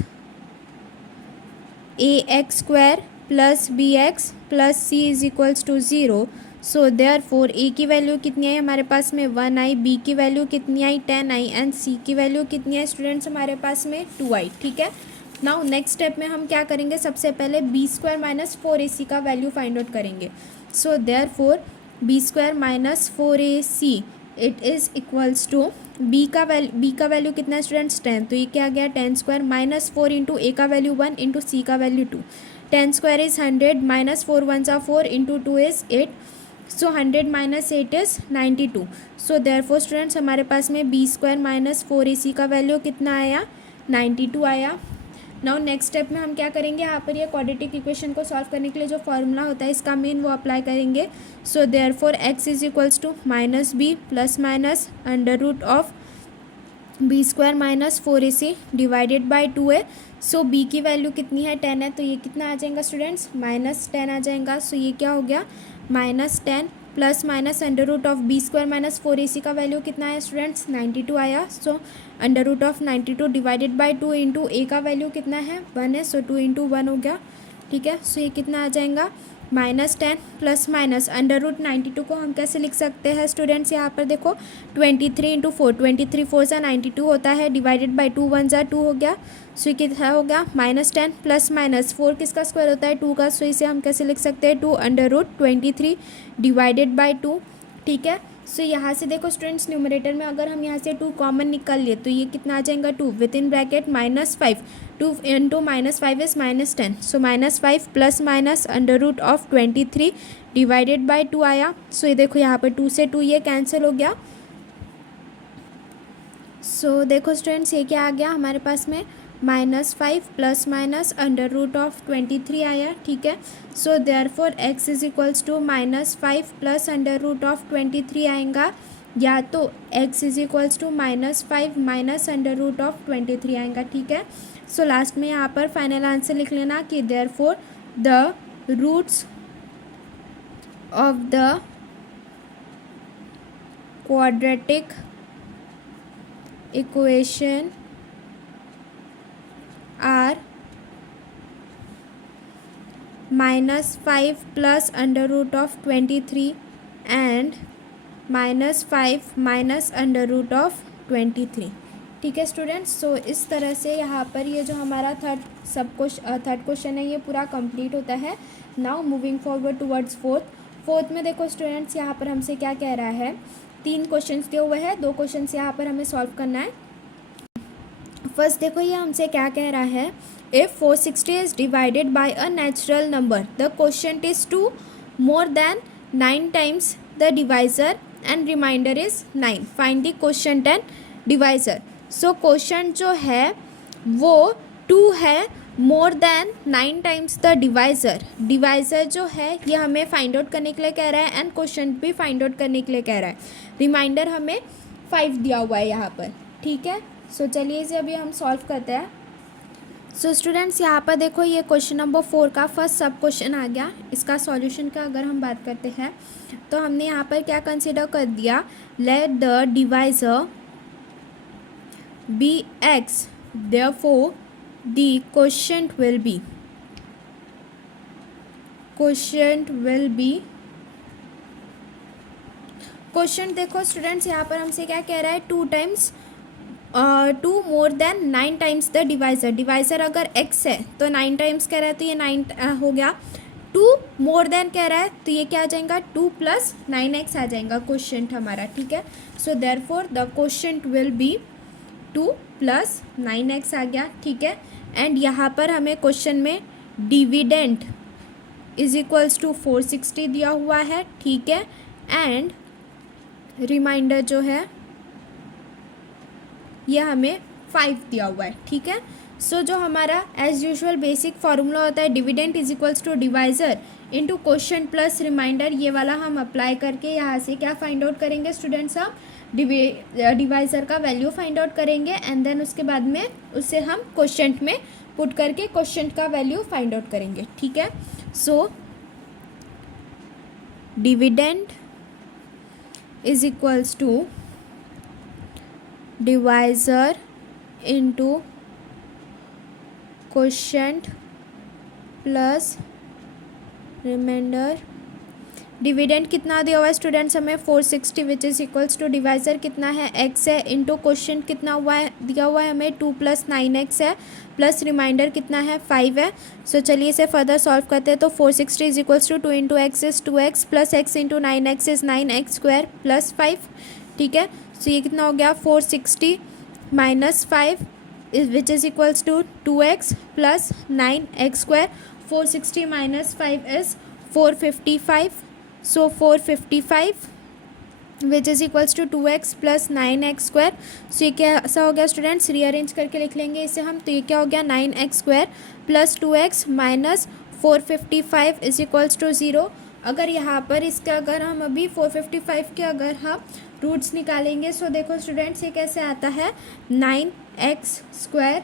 ax² + bx + c is equals to 0। So therefore a की वैल्यू कितनी आई हमारे पास में, 1 आई, b की वैल्यू कितनी आई, 10 आई एंड c की वैल्यू कितनी आई स्टूडेंट्स हमारे पास में, 2 आई, ठीक है। नाउ नेक्स्ट स्टेप में हम क्या करेंगे, सबसे पहले b² - 4ac का वैल्यू फाइंड आउट करेंगे। So therefore b² - 4ac it is equals to b का वैल्यू कितना है स्टूडेंट्स, 10। तो ये क्या आ गया, 10² - 4 इंटू a का वैल्यू 1 इंटू c का value 2। 10² is 100 - 4 1 = 4 into 2 is 8। So 100 - 8 is 92। So therefore students हमारे पास में b² - 4ac का वैल्यू कितना आया, 92 आया। नाउ नेक्स्ट स्टेप में हम क्या करेंगे, यहाँ पर ये क्वाड्रेटिक इक्वेशन को सॉल्व करने के लिए जो फार्मूला होता है इसका मेन वो अप्लाई करेंगे। So therefore x is equals to -b plus minus √b² - 4ac divided by 2a। So b की वैल्यू कितनी है, 10 है, तो ये कितना आ जाएगा स्टूडेंट्स, -10 आ जाएगा। सो ये क्या हो गया, -10 प्लस माइनस √b² - 4ac का वैल्यू कितना है स्टूडेंट्स, 92 आया। सो √92 डिवाइडेड बाई 2 इंटू a का वैल्यू कितना है, 1 है। सो 2 इंटू 1 हो गया, ठीक है। सो ये कितना आ जाएगा, -10 प्लस माइनस √92 को हम कैसे लिख सकते हैं स्टूडेंट्स? यहाँ पर देखो 23 इंटू 4, 23 4 सा 92 होता है, डिवाइडेड बाई 2 1 ज़ा 2 हो गया। सो कितना हो गया? -10 प्लस माइनस 4 किसका स्क्वायर होता है? 2 का। सो इसे हम कैसे लिख सकते हैं? 2 √23 डिवाइडेड बाई 2, ठीक है। सो यहाँ से देखो स्टूडेंट्स, न्यूमरेटर में अगर हम यहाँ से 2 कॉमन निकाल लिए तो ये कितना आ जाएगा? 2 with in bracket -5, 2 into -5 is -10। So -5 plus minus √23 divided by 2 आया। सो ये देखो यहाँ पर 2 से 2 ये कैंसिल हो गया। सो देखो स्टूडेंट्स, ये क्या आ गया हमारे पास में? -5 प्लस माइनस √23 आया, ठीक है। So therefore x is equals to -5 plus √23 आएगा, या तो x is equals to -5 minus √23 आएगा, ठीक है। सो लास्ट में यहाँ पर फाइनल आंसर लिख लेना कि therefore the roots of the quadratic equation are -5 plus √23 and -5 minus √23, ठीक है स्टूडेंट्स। सो इस तरह से यहाँ पर ये जो हमारा थर्ड क्वेश्चन है ये पूरा कंप्लीट होता है। Now moving forward towards fourth में देखो स्टूडेंट्स, यहाँ पर हमसे क्या कह रहा है? 3 क्वेश्चंस दिए हुए हैं, 2 क्वेश्चंस यहाँ पर हमें सॉल्व करना है। फर्स्ट देखो ये हमसे क्या कह रहा है? If 460 is divided by a natural number the quotient is 2 more than 9 times the divisor and remainder is 9, find the quotient and divisor. So quotient जो है वो 2 है more than 9 times the divisor जो है ये हमें फाइंड आउट करने के लिए कह रहा है, एंड क्वोशिएंट भी फाइंड आउट करने के लिए कह रहा है। रिमाइंडर हमें 5 दिया हुआ है यहाँ पर, ठीक है। सो चलिए इसे अभी हम सॉल्व करते हैं। सो स्टूडेंट्स, यहाँ पर देखो ये क्वेश्चन नंबर 4 का फर्स्ट सब क्वेश्चन आ गया। इसका सॉल्यूशन का अगर हम बात करते हैं तो हमने यहाँ पर क्या कंसीडर कर दिया? Let the divisor be x, therefore the quotient will be quotient देखो स्टूडेंट्स, यहाँ पर हमसे क्या कह रहा है? 2 times 2 more than 9 times the divisor अगर x है तो 9 टाइम्स कह रहा है तो ये 9 हो गया। 2 मोर देन कह रहा है तो ये क्या आ जाएगा? 2 प्लस 9x आ जाएगा क्वोशिएंट हमारा, ठीक है। So therefore the quotient will B 2 plus 9x आ गया, ठीक है। एंड यहाँ पर हमें क्वेश्चन में डिविडेंड इज इक्वल्स टू 460 दिया हुआ है, ठीक है। एंड रिमाइंडर जो है ये हमें 5 दिया हुआ है, ठीक है। सो जो हमारा एज यूजुअल बेसिक फार्मूला होता है dividend is equals to divisor into quotient plus remainder, ये वाला हम अप्लाई करके यहाँ से क्या फाइंड आउट करेंगे स्टूडेंट्स? हम डिवाइजर का वैल्यू फाइंड आउट करेंगे, एंड देन उसके बाद में उसे हम क्वोशिएंट में पुट करके क्वोशिएंट का वैल्यू फाइंड आउट करेंगे, ठीक है। So dividend is equals to divisor into quotient plus remainder. Dividend कितना दिया हुआ है स्टूडेंट्स? हमें 460 which is equals to divisor कितना है? x है, इंटू क्वोशिएंट कितना हुआ है दिया हुआ है हमें? 2 प्लस 9x है, प्लस रिमाइंडर कितना है? 5 है। सो चलिए इसे फर्दर सॉल्व करते हैं। तो 460 is equals to 2 into x is 2x plus x into 9x is 9x square plus 5, ठीक है। सो ये कितना हो गया? 460 minus 5 which is equals to 2x plus 9x square. 460 minus 5 is 455, so 455 which is equals to 2x plus 9x square. So ये कैसा हो गया स्टूडेंट्स? रीअरेंज करके लिख लेंगे इसे हम। तो ये क्या हो गया? 9x square plus 2x minus 455 is equals to 0। अगर यहाँ पर इसका अगर हम अभी 455 के अगर हम रूट्स निकालेंगे, सो देखो स्टूडेंट्स ये कैसे आता है? 9x square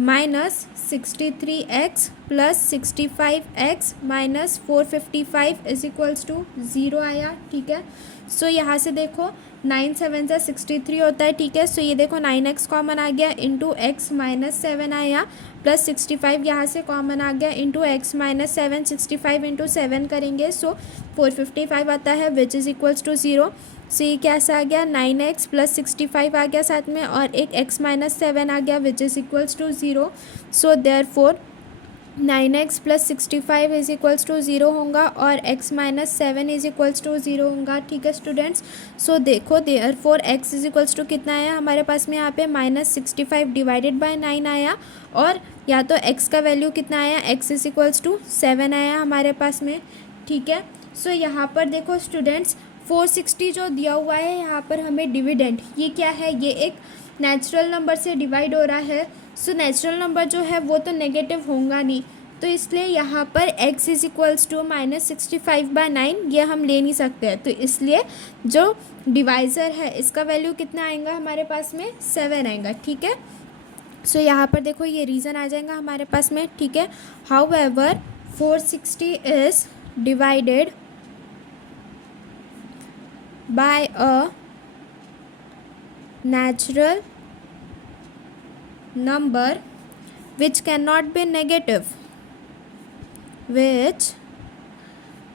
minus 63x plus 65x minus 455 is equals to 0 आया, ठीक है। सो यहाँ से देखो 9 7 सा 63 होता है, ठीक है। सो ये देखो 9x कॉमन आ गया, इंटू एक्स माइनस 7 आया, प्लस 65 यहाँ से कॉमन आ गया, इंटू एक्स माइनस 7, 65 इंटू 7 करेंगे, सो 455 आता है, विच इज़ इक्वल्स टू 0। सो ये कैसा आ गया, 9x प्लस 65 आ गया साथ में, और एक x माइनस 7 आ गया, which is equals to 0। So therefore 9x plus 65 is equals to 0 होगा, और x minus 7 is equals to 0 होगा, ठीक है स्टूडेंट्स। सो देखो therefore x is equals to कितना आया हमारे पास में, यहाँ पे -65 डिवाइडेड बाय 9 आया, और या तो x का वैल्यू कितना आया, x इज इक्वल्स टू 7 आया हमारे पास में, ठीक है। सो यहाँ पर देखो स्टूडेंट्स 460 जो दिया हुआ है यहाँ पर हमें डिविडेंड, ये क्या है, ये एक नेचुरल नंबर से डिवाइड हो रहा है। सो नेचुरल नंबर जो है वो तो नेगेटिव होगा नहीं, तो इसलिए यहाँ पर x इज इक्वल्स टू -65/9 ये हम ले नहीं सकते हैं, तो इसलिए जो डिवाइज़र है इसका वैल्यू कितना आएगा हमारे पास में, 7 आएगा, ठीक है। सो यहाँ पर देखो ये रीज़न आ जाएगा हमारे पास में, ठीक है। However 460 is divided by a natural number which cannot be negative, which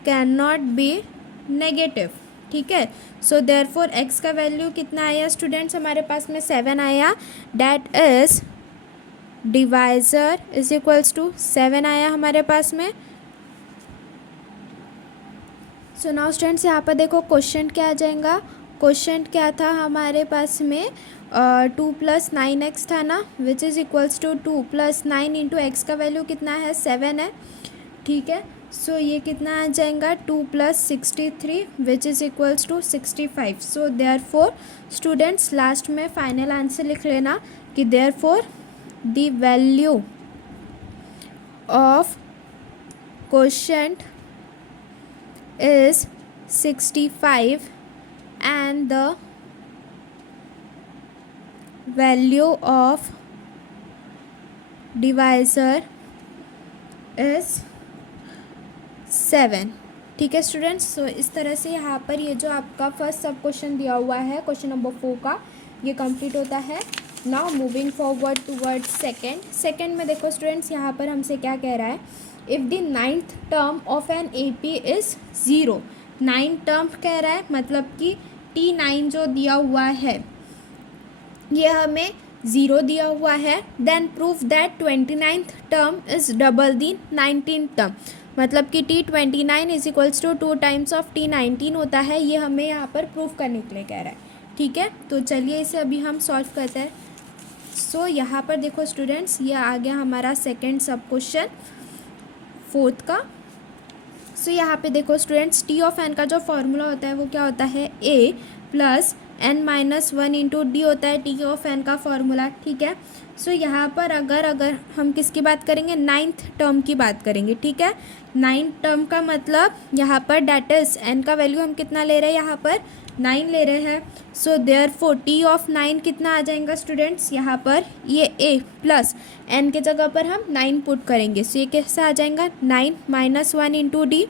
cannot be negative, ठीक है। सो देयरफॉर x का वैल्यू कितना आया स्टूडेंट्स हमारे पास में, 7 आया, that is divisor is equals to 7 आया हमारे पास में। सो नाउ स्टूडेंट्स यहाँ पर देखो क्वेश्चन क्या आ जाएगा, क्वेश्चन क्या था हमारे पास में, 2 + 9x था ना, which is equals to 2 + 9 into x का वैल्यू कितना है, 7 है, ठीक है। सो ये कितना आ जाएगा, 2 + 63 which is equals to 65। So therefore students last में फाइनल आंसर लिख लेना कि therefore the value of question is 65 and the value of divisor is 7, ठीक है स्टूडेंट्स। सो इस तरह से यहाँ पर ये जो आपका फर्स्ट सब क्वेश्चन दिया हुआ है क्वेश्चन नंबर 4 का, ये कंप्लीट होता है। Now moving forward toward second में देखो स्टूडेंट्स यहाँ पर हमसे क्या कह रहा है, if the 9th term of an AP is 0, 9 term कह रहा है, मतलब कि T9 जो दिया हुआ है ये हमें 0 दिया हुआ है, then proof that 29th term is double the 19th term, मतलब कि T29 is equals to 2 times of T19 होता है, ये हमें यहाँ पर प्रूफ करने के लिए कह रहा है, ठीक है। तो चलिए इसे अभी हम सॉल्व करते हैं। सो यहाँ पर देखो स्टूडेंट्स ये आ गया हमारा सेकेंड सब क्वेश्चन 4th का। सो यहाँ पे देखो स्टूडेंट्स टी ऑफ एन का जो फॉर्मूला होता है वो क्या होता है, a + n-1 इंटू डी होता है टी ऑफ एन का फॉर्मूला, ठीक है। सो यहाँ पर अगर हम किसकी बात करेंगे, 9th टर्म की बात करेंगे, ठीक है। 9th टर्म का मतलब यहाँ पर डैट इज एन का वैल्यू हम कितना ले रहे हैं, यहाँ पर 9 ले रहे हैं। सो देयरफॉर टी ऑफ 9 कितना आ जाएगा स्टूडेंट्स, यहाँ पर ये a + n के जगह पर हम 9 पुट करेंगे, सो ये कैसा आ जाएगा, 9 - 1 into D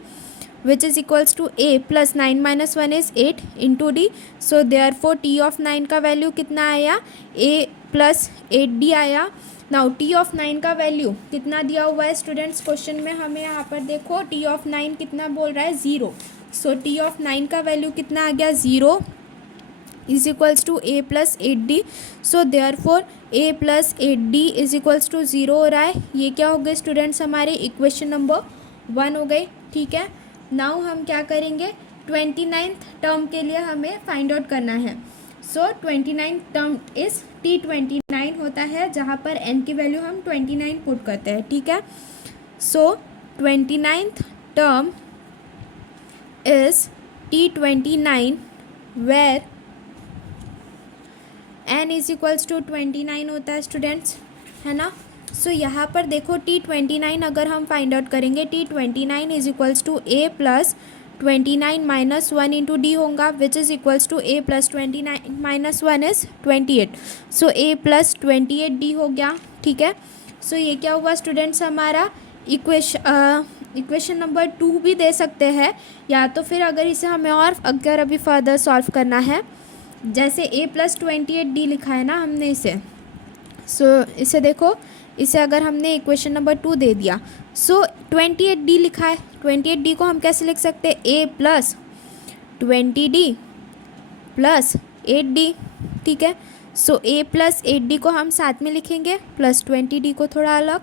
which is equals to a + 9 - 1 is 8 into d. So therefore t of 9 का वैल्यू कितना आया, a + 8d आया। नाउ t of 9 का वैल्यू कितना दिया हुआ है स्टूडेंट्स क्वेश्चन में, हमें यहाँ पर देखो t of 9 कितना बोल रहा है, 0। सो t of 9 का वैल्यू कितना आ गया, 0 is equals to a + 8d। So therefore a + 8d is equals to 0 हो रहा है। ये क्या हो गए स्टूडेंट्स, हमारे इक्वेशन नंबर 1 हो गई, ठीक है। नाउ हम क्या करेंगे, 29th टर्म के लिए हमें फाइंड आउट करना है। So 29th term is T29 होता है, जहाँ पर n की वैल्यू हम 29 पुट करते हैं, ठीक है। So 29th term is T29 where n is equals to 29 होता है स्टूडेंट्स, है ना। सो यहाँ पर देखो T29 अगर हम फाइंड आउट करेंगे, T29 is equals to a + 29 - 1 into D होगा, which is equals to a + 29 - 1 is 28। So a + 28d हो गया, ठीक है। सो ये क्या हुआ स्टूडेंट्स, हमारा इक्वेशन नंबर 2 भी दे सकते हैं, या तो फिर अगर इसे हमें और अगर अभी फर्दर सॉल्व करना है जैसे a प्लस 28d लिखा है ना हमने इसे, इसे देखो, इसे अगर हमने इक्वेशन नंबर 2 दे दिया, 28d लिखा है, 28d को हम कैसे लिख सकते हैं, a plus 20d plus 8d, ठीक है। a प्लस 8d को हम साथ में लिखेंगे, प्लस 20d को थोड़ा अलग।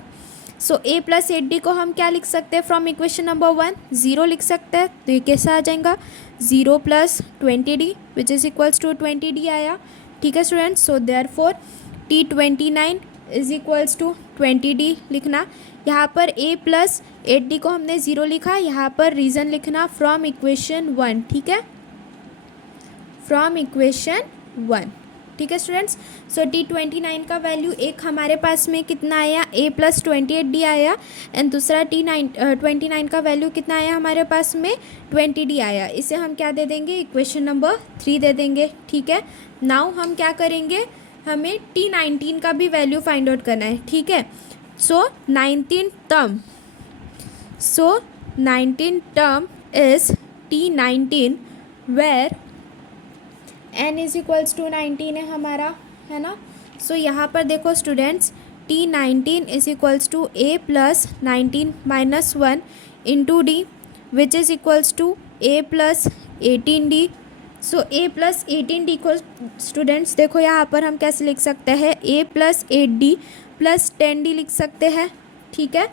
a प्लस 8d को हम क्या लिख सकते हैं फ्रॉम इक्वेशन नंबर 1, 0 लिख सकते हैं। तो ये कैसा आ जाएगा, 0 plus 20d which is equals to 20d आया, ठीक है students. So therefore T29 is equals to 20d लिखना। यहाँ पर a प्लस 8d को हमने 0 लिखा, यहाँ पर रीज़न लिखना फ्रॉम इक्वेशन 1, ठीक है, फ्रॉम इक्वेशन 1, ठीक है स्टूडेंट्स। सो T29 का वैल्यू एक हमारे पास में कितना आया, a प्लस 28d आया, एंड दूसरा T29 का वैल्यू कितना आया हमारे पास में, 20d आया। इसे हम क्या दे देंगे, इक्वेशन नंबर 3 दे देंगे, ठीक है। नाउ हम क्या करेंगे, हमें T19 का भी वैल्यू फाइंड आउट करना है, ठीक है। So 19 term is T19 where n is equals to 19 है हमारा, है ना। सो यहाँ पर देखो students, T19 is equals to a plus 19 minus 1 into d which is equals to a plus 18d। So a plus 18d को स्टूडेंट्स देखो यहाँ पर हम कैसे लिख सकते हैं, a plus 8d plus 10d लिख सकते हैं, ठीक है।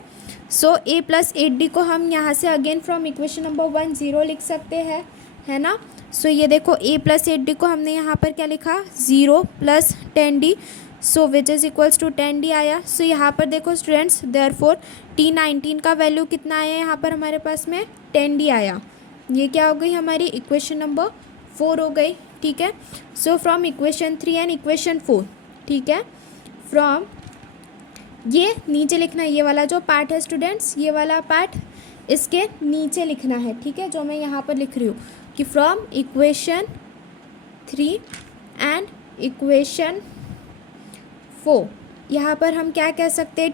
सो a प्लस 8d को हम यहाँ से अगेन फ्रॉम इक्वेशन नंबर 1 0 लिख सकते हैं, है ना। सो ये देखो a प्लस 8d को हमने यहाँ पर क्या लिखा, 0 plus 10d, so which is equals to 10d आया। सो यहाँ पर देखो स्टूडेंट्स, देयरफॉर T19 का वैल्यू कितना आया यहाँ पर हमारे पास में, 10d आया। ये क्या हो गई हमारी इक्वेशन नंबर 4 हो गई, ठीक है। So from equation 3 and equation 4, ठीक है, फ्रॉम ये नीचे लिखना, ये वाला जो पार्ट है स्टूडेंट्स, ये वाला पार्ट इसके नीचे लिखना है, ठीक है, जो मैं यहाँ पर लिख रही हूँ कि फ्रॉम इक्वेशन 3 एंड इक्वेशन 4, यहाँ पर हम क्या कह सकते हैं,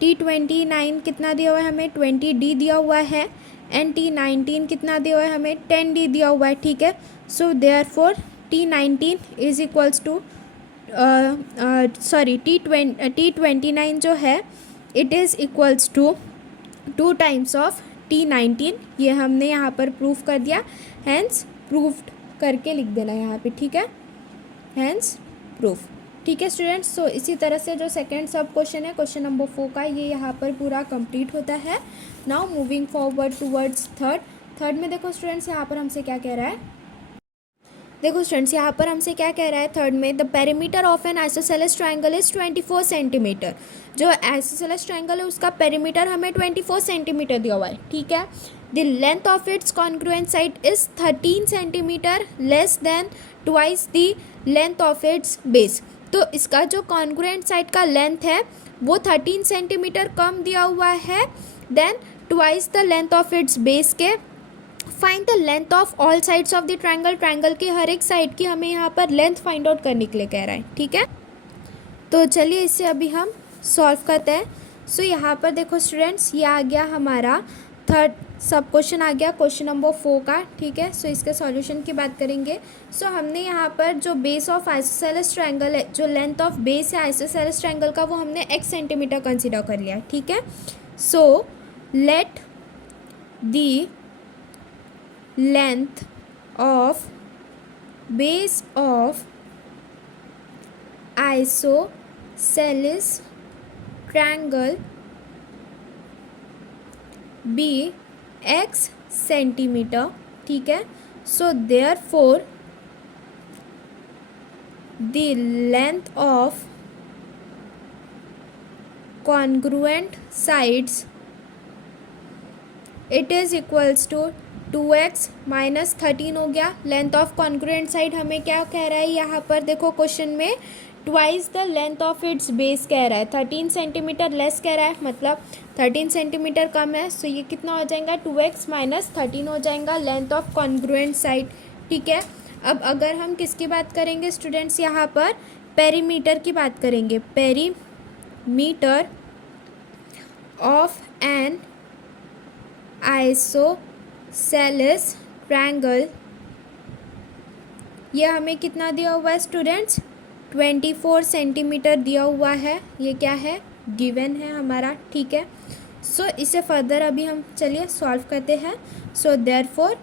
T29 कितना दिया हुआ है हमें, 20d दिया हुआ है, एंड T19 कितना दिया हुआ है हमें, 10d दिया हुआ है, ठीक है। So therefore T19 is equals to T29 जो है it is equals to 2 times of T19, ये हमने यहाँ पर प्रूफ कर दिया, हैंस प्रूफ्ड करके लिख देना यहाँ पे, ठीक है, हैंस प्रूफ, ठीक है स्टूडेंट्स। सो इसी तरह से जो सेकंड सब क्वेश्चन है, क्वेश्चन नंबर 4 का, ये यहाँ पर पूरा कंप्लीट होता है। Now moving forward towards third में देखो स्टूडेंट्स, यहाँ पर हमसे क्या कह रहा है, देखो स्टूडेंट्स यहाँ पर हमसे क्या कह रहा है थर्ड में, the perimeter of N isosceles triangle is 24 centimetre. जो आइसोसेलेस ट्राइंगल है उसका पेरीमीटर हमें 24 सेंटीमीटर दिया हुआ है, ठीक है। The length of it's congruent side is 13 centimetre less than twice the length of its base. तो इसका जो कॉन्ग्रुएंट साइड का लेंथ है वो 13 सेंटीमीटर कम दिया हुआ है then twice the length of its base के। Find the length of all sides of the triangle की हर एक साइड की हमें यहाँ पर लेंथ फाइंड आउट करने के लिए कह रहा है, ठीक है। तो चलिए इसे अभी हम सॉल्व करते हैं। सो यहाँ पर देखो स्टूडेंट्स, ये आ गया हमारा थर्ड सब क्वेश्चन आ गया क्वेश्चन नंबर 4 का, ठीक है। सो इसके सॉल्यूशन की बात करेंगे। सो हमने यहाँ पर जो बेस ऑफ आइसोसेलेस ट्राइंगल है, जो लेंथ ऑफ बेस है आइसोसेलेस ट्राइंगल का, वो हमने x सेंटीमीटर कंसिडर कर लिया, ठीक है। So let the length of base of isosceles triangle be x centimetre, ठीक है। सो therefore the length of congruent sides it is equals to 2x minus 13 हो गया। लेंथ ऑफ कॉन्ग्रुएंट साइड हमें क्या कह रहा है यहाँ पर, देखो क्वेश्चन में twice the length of its base कह रहा है, 13 सेंटीमीटर लेस कह रहा है, मतलब 13 सेंटीमीटर कम है। सो ये कितना हो जाएगा, 2x माइनस 13 हो जाएगा लेंथ ऑफ कॉन्ग्रुएंट साइड, ठीक है। अब अगर हम किसकी बात करेंगे स्टूडेंट्स, यहाँ पर पेरीमीटर की बात करेंगे, perimeter of N isosceles triangle ये हमें कितना दिया हुआ है स्टूडेंट्स, 24 सेंटीमीटर दिया हुआ है, ये क्या है, गिवन है हमारा, ठीक है। सो इसे फर्दर अभी हम चलिए सॉल्व करते हैं। सो देयरफॉर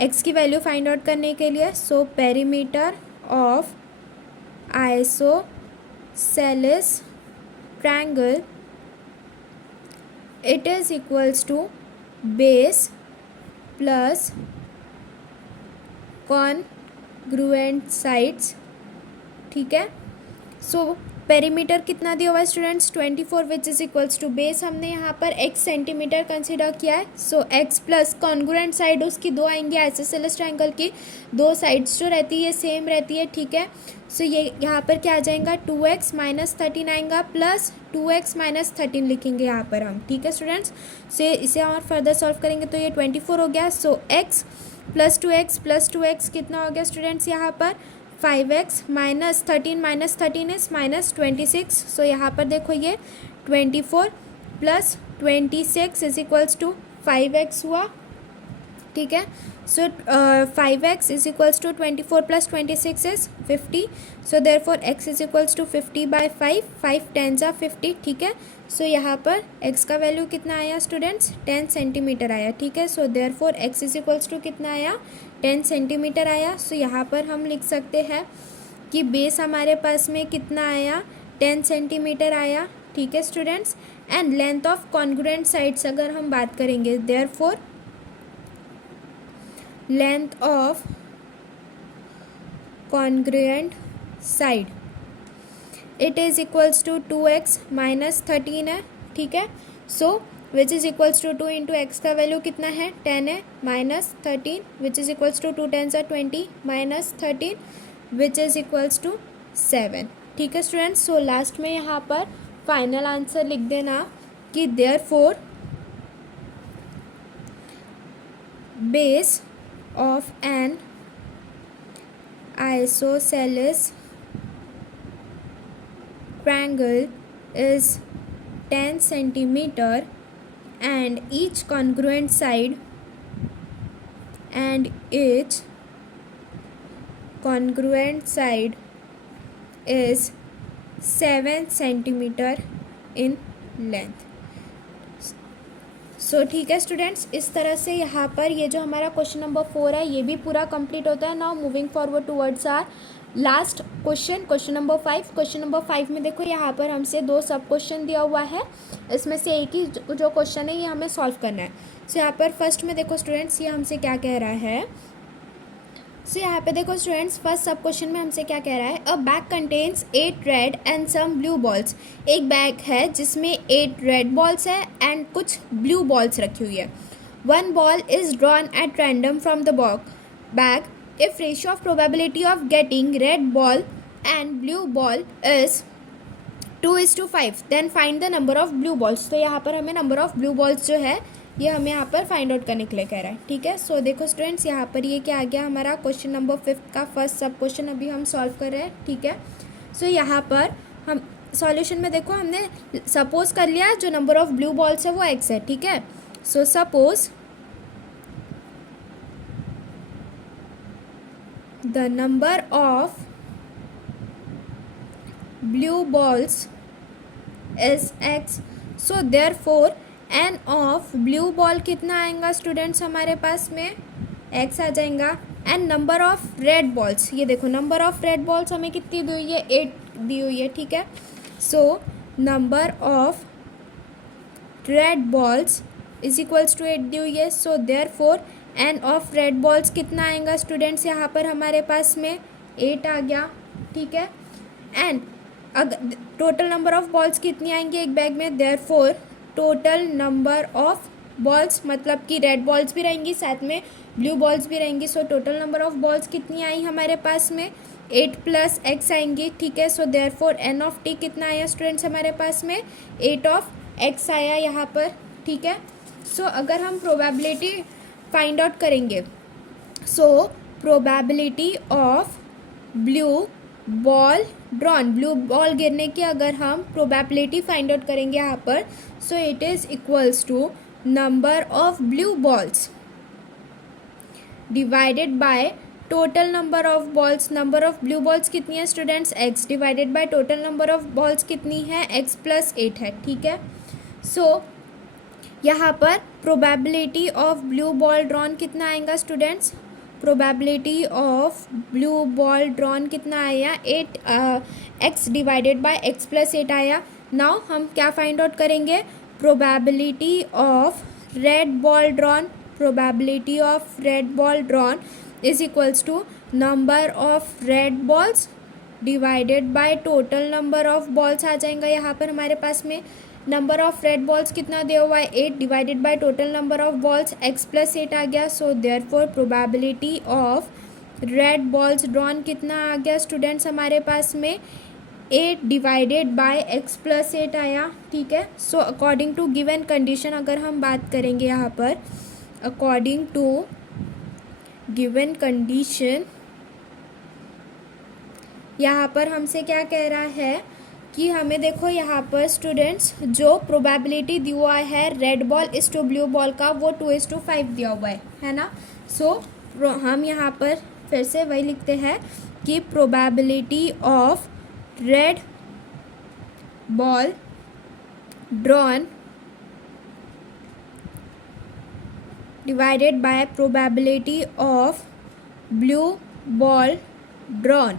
एक्स की वैल्यू फाइंड आउट करने के लिए, so perimeter of isosceles triangle it is equals to base plus congruent sides, ठीक है। सो पेरीमीटर कितना दिया हुआ है students, 24 which is equals to base हमने यहाँ पर x सेंटीमीटर कंसिडर किया है। So x plus congruent side उसकी दो आएंगी, आइसोसेलेस ट्रायंगल की दो साइड्स जो रहती है सेम रहती है, ठीक है। सो ये यहाँ पर क्या आ जाएगा, 2x माइनस 13 आएगा प्लस 2x माइनस 13 लिखेंगे यहाँ पर हम, ठीक है स्टूडेंट्स। सो इसे और फर्दर सॉल्व करेंगे तो ये 24 हो गया। सो x प्लस 2x कितना हो गया स्टूडेंट्स, यहाँ पर 5x माइनस 13 इज माइनस 26। सो यहाँ पर देखो ये 24 plus 26 is equals to 5x हुआ, ठीक है। So 5x is equals to 24 plus 26 is 50। So therefore x is equals to 50/5, 5 10 जा 50, ठीक है। सो यहाँ पर x का वैल्यू कितना आया स्टूडेंट्स, 10 सेंटीमीटर आया, ठीक है। So therefore x is equals to कितना आया, 10 सेंटीमीटर आया। सो यहाँ पर हम लिख सकते हैं कि बेस हमारे पास में कितना आया, 10 सेंटीमीटर आया, ठीक है students. And length of congruent sides अगर हम बात करेंगे, therefore length of congruent side it is equals to 2x minus 13 है, ठीक है। So which is equals to 2 into x का वैल्यू कितना है, 10 है, minus 13 which is equals to 2 10 are 20 minus 13 which is equals to 7, ठीक है स्टूडेंट्स। सो लास्ट में यहाँ पर फाइनल आंसर लिख देना कि therefore base of an isosceles triangle is 10 centimeter and each congruent side is 7 centimeter in length। सो ठीक है स्टूडेंट्स, इस तरह से यहाँ पर ये जो हमारा क्वेश्चन नंबर 4 है ये भी पूरा कंप्लीट होता है। Now moving forward towards our last question, question number 5। Question number 5 में देखो यहाँ पर हमसे 2 सब क्वेश्चन दिया हुआ है, इसमें से एक ही जो क्वेश्चन है ये हमें सॉल्व करना है। सो यहाँ पर फर्स्ट में देखो स्टूडेंट्स ये हमसे क्या कह रहा है, सो यहाँ पे देखो स्टूडेंट्स फर्स्ट सब क्वेश्चन में हमसे क्या कह रहा है, a bag contains 8 red and some blue balls. एक बैग है जिसमें 8 रेड बॉल्स है एंड कुछ ब्लू बॉल्स रखी हुई है। 1 ball is drawn at random from the bag if ratio of probability of getting red ball and blue ball is 2:5 then find the number of blue balls. तो यहाँ पर हमें number of blue balls जो है ये हमें यहाँ पर फाइंड आउट करने के लिए कह रहा है, ठीक है। सो देखो स्टूडेंट्स यहाँ पर ये क्या आ गया, हमारा क्वेश्चन नंबर 5 का फर्स्ट सब क्वेश्चन अभी हम सॉल्व कर रहे हैं, ठीक है। सो यहाँ पर हम सॉल्यूशन में देखो हमने सपोज कर लिया जो नंबर ऑफ ब्लू बॉल्स है वो x है, ठीक है। So suppose the number of blue balls is x। So therefore n of blue ball कितना आएगा स्टूडेंट्स हमारे पास में, x आ जाएगा। And number of red balls, ये देखो नंबर ऑफ रेड बॉल्स हमें कितनी दी हुई है, 8 दी हुई है, ठीक है। So number of red balls is equals to 8 दी हुई है। So therefore n of red balls कितना आएगा स्टूडेंट्स यहाँ पर हमारे पास में 8 आ गया, ठीक है। एंड अगर टोटल नंबर ऑफ बॉल्स कितनी आएंगी एक बैग में, therefore total number of balls मतलब कि रेड बॉल्स भी रहेंगी साथ में ब्लू बॉल्स भी रहेंगी। So total number of balls कितनी आई हमारे पास में, 8 प्लस x आएंगी, ठीक है। So therefore n of t कितना आया स्टूडेंट्स हमारे पास में, 8 ऑफ x आया यहाँ पर, ठीक है। सो अगर हम प्रोबेबिलिटी फाइंड आउट करेंगे, so probability of blue ball drawn, blue ball गिरने की अगर हम प्रोबेबिलिटी फाइंड आउट करेंगे यहाँ पर, so it is equals to number of blue balls divided by total number of blue balls कितनी है students, x divided by total number of balls कितनी है, x प्लस 8 है, ठीक है। सो यहाँ पर probability of blue ball drawn कितना आएगा students, probability of blue ball drawn कितना आया, 8 x divided by x plus 8 आया। नाउ हम क्या फाइंड आउट करेंगे, probability of red ball drawn, probability of red ball drawn is equals to number of red balls divided by total number of balls आ जाएगा। यहाँ पर हमारे पास में नंबर ऑफ रेड बॉल्स कितना दिया हुआ है, 8 divided by total number of balls x plus 8 आ गया। So therefore probability of red balls drawn कितना आ गया स्टूडेंट्स हमारे पास में, 8 डिवाइडेड बाय x प्लस 8 आया, ठीक है। So according to given condition अगर हम बात करेंगे यहाँ पर, अकॉर्डिंग टू गिवन कंडीशन यहाँ पर हमसे क्या कह रहा है कि हमें देखो यहाँ पर स्टूडेंट्स जो प्रोबेबिलिटी दिया हुआ है रेड बॉल इस टू ब्लू बॉल का वो 2:5 दिया हुआ है ना। सो हम यहाँ पर फिर से वही लिखते हैं कि probability of red ball drawn divided by probability of blue ball drawn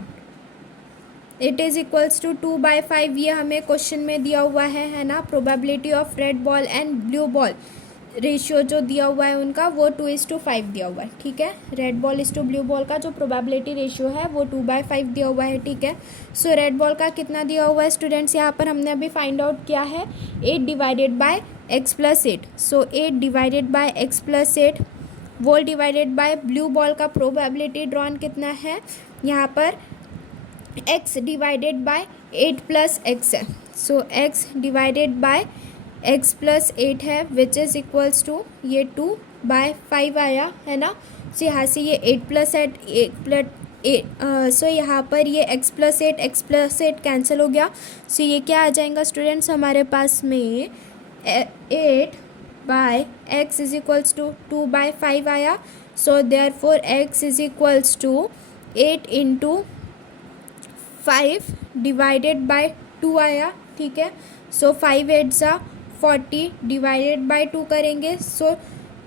it is equals to 2/5। ये हमें क्वेश्चन में दिया हुआ है ना। Probability of red ball and blue ball ratio जो दिया हुआ है उनका वो 2:5 दिया हुआ है, ठीक है। रेड बॉल इस टू ब्लू बॉल का जो प्रोबेबिलिटी रेशियो है वो 2/5 दिया हुआ है, ठीक है। सो रेड बॉल का कितना दिया हुआ है स्टूडेंट्स, यहाँ पर हमने अभी फाइंड आउट किया है 8 divided by x plus 8। So 8 divided by x plus 8 whole divided by blue ball का प्रोबेबिलिटी ड्रॉन कितना है, यहाँ पर x divided by 8 plus x है। So x divided by x plus 8 है विच इज़ इक्वल्स टू ये 2/5 आया है ना। सो यहाँ से ये 8 प्लस 8 सो यहाँ पर ये x प्लस 8 कैंसिल हो गया। सो ये क्या आ जाएगा स्टूडेंट्स हमारे पास में 8/x इज इक्वल्स टू 2/5 आया। So therefore x is equals to 8 into 5 divided by 2 आया, ठीक है। सो 5 8 ज़ा 40 डिवाइडेड बाय 2 करेंगे, सो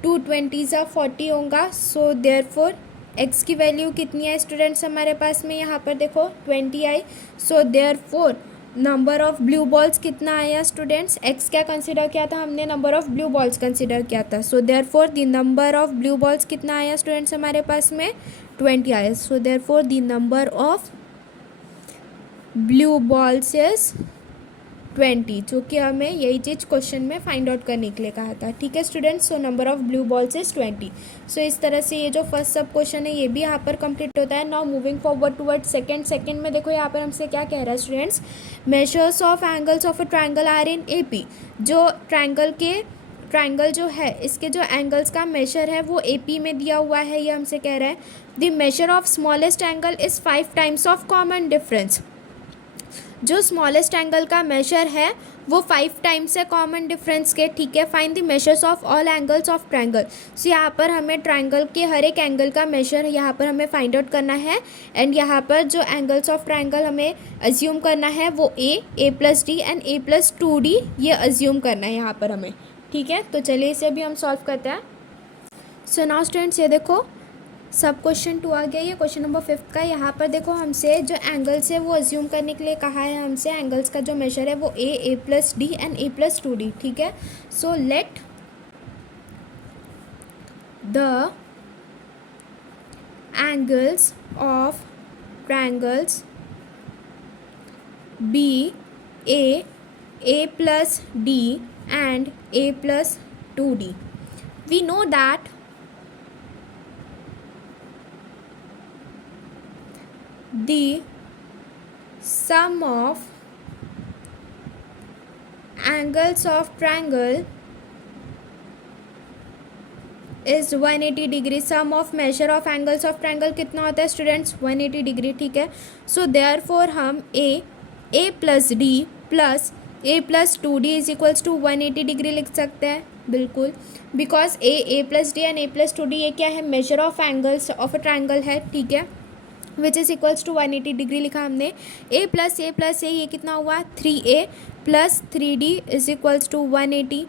2 20 ज़ा 40 होगा। सो देयरफॉर x की वैल्यू कितनी है स्टूडेंट्स हमारे पास में, यहाँ पर देखो 20 आई। So therefore number of blue balls कितना आया स्टूडेंट्स, x क्या कंसिडर किया था हमने, number of blue balls consider किया था। So therefore the number of blue balls कितना आया स्टूडेंट्स हमारे पास में 20 आया। So therefore the number of blue balls is 20, जो कि हमें यही चीज़ क्वेश्चन में फाइंड आउट करने के लिए कहा था, ठीक है students. So number of blue balls is 20। सो इस तरह से ये जो फर्स्ट सब क्वेश्चन है ये भी यहाँ पर कंप्लीट होता है। Now moving forward toward second में देखो यहाँ पर हमसे क्या कह रहा है students, measures of angles of a triangle are in AP। जो ट्रायंगल जो है इसके जो एंगल्स का मेजर है वो AP में दिया हुआ है। ये हमसे कह रहा है the measure of smallest angle is 5 times of common difference. जो स्मॉलेस्ट एंगल का मेजर है वो 5 टाइम्स है कॉमन डिफरेंस के, ठीक है। Find the measures of all angles of triangle. So यहाँ पर हमें ट्रायंगल के हर एक एंगल का मेजर यहाँ पर हमें फाइंड आउट करना है। एंड यहाँ पर जो एंगल्स ऑफ ट्रायंगल हमें अज्यूम करना है वो a plus d and a plus 2d ये अज्यूम करना है यहाँ पर हमें, ठीक है। तो चलिए इसे भी हम सॉल्व करते हैं। सो नाउ स्टूडेंट्स ये देखो सब क्वेश्चन 2 आ गया, ये क्वेश्चन नंबर 5 का। यहाँ पर देखो हमसे जो एंगल्स है वो अज्यूम करने के लिए कहा है हमसे, एंगल्स का जो मेजर है वो a plus d and a plus 2d, ठीक है। So let the angles of triangles be a plus d and a plus 2d। We know that the sum of angles of triangle is 180 degree. Sum of measure of angles of triangle कितना होता है students 180 degree, ठीक है। So therefore हम a plus d plus a plus 2d is equals to 180 degree लिख सकते हैं, बिल्कुल, because A plus D and A plus two D ये क्या है, measure of angles of a triangle है, ठीक है, which is equals to 180 degree लिखा हमने। ए प्लस ए ये कितना हुआ, 3a plus 3d is equals to 180।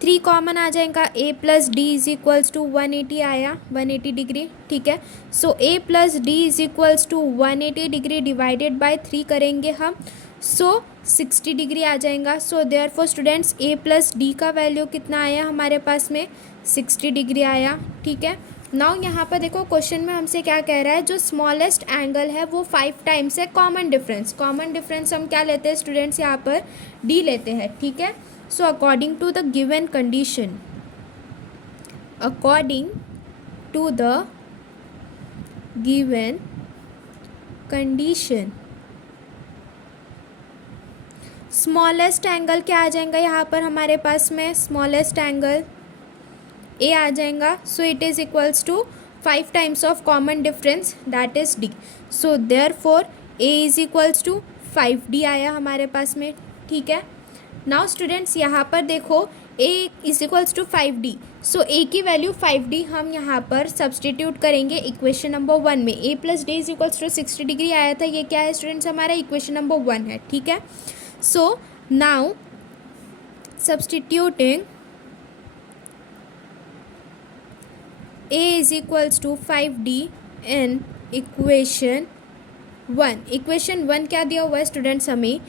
3 common आ जाएगा, a plus D is equals to 180 आया, 180 डिग्री, ठीक है। So a plus D is equals to 180 degree divided by 3 करेंगे हम, सो 60 डिग्री आ जाएगा। सो therefore students a plus D का वैल्यू कितना आया हमारे पास में, 60 डिग्री आया, ठीक है। नाउ यहाँ पर देखो क्वेश्चन में हमसे क्या कह रहा है, जो स्मॉलेस्ट एंगल है वो 5 टाइम्स है कॉमन डिफरेंस। कॉमन डिफरेंस हम क्या लेते हैं स्टूडेंट्स, यहाँ पर d लेते हैं, ठीक है। So according to the given condition, according to the given condition, smallest angle क्या आ जाएगा यहाँ पर हमारे पास में, स्मॉलेस्ट एंगल ए आ जाएगा। So it is equals to 5 times of common difference that is d. So therefore a is equals to 5d आया हमारे पास में, ठीक है। नाउ स्टूडेंट्स यहाँ पर देखो a is equals to 5d, so a की वैल्यू 5d हम यहाँ पर सब्सटीट्यूट करेंगे इक्वेशन नंबर 1 में। a plus D is equals to 60 degree आया था, ये क्या है स्टूडेंट्स, हमारा इक्वेशन नंबर 1 है, ठीक है। So now substituting a is equals to 5d in equation 1। Equation 1 क्या दिया हुआ है स्टूडेंट्स हमें,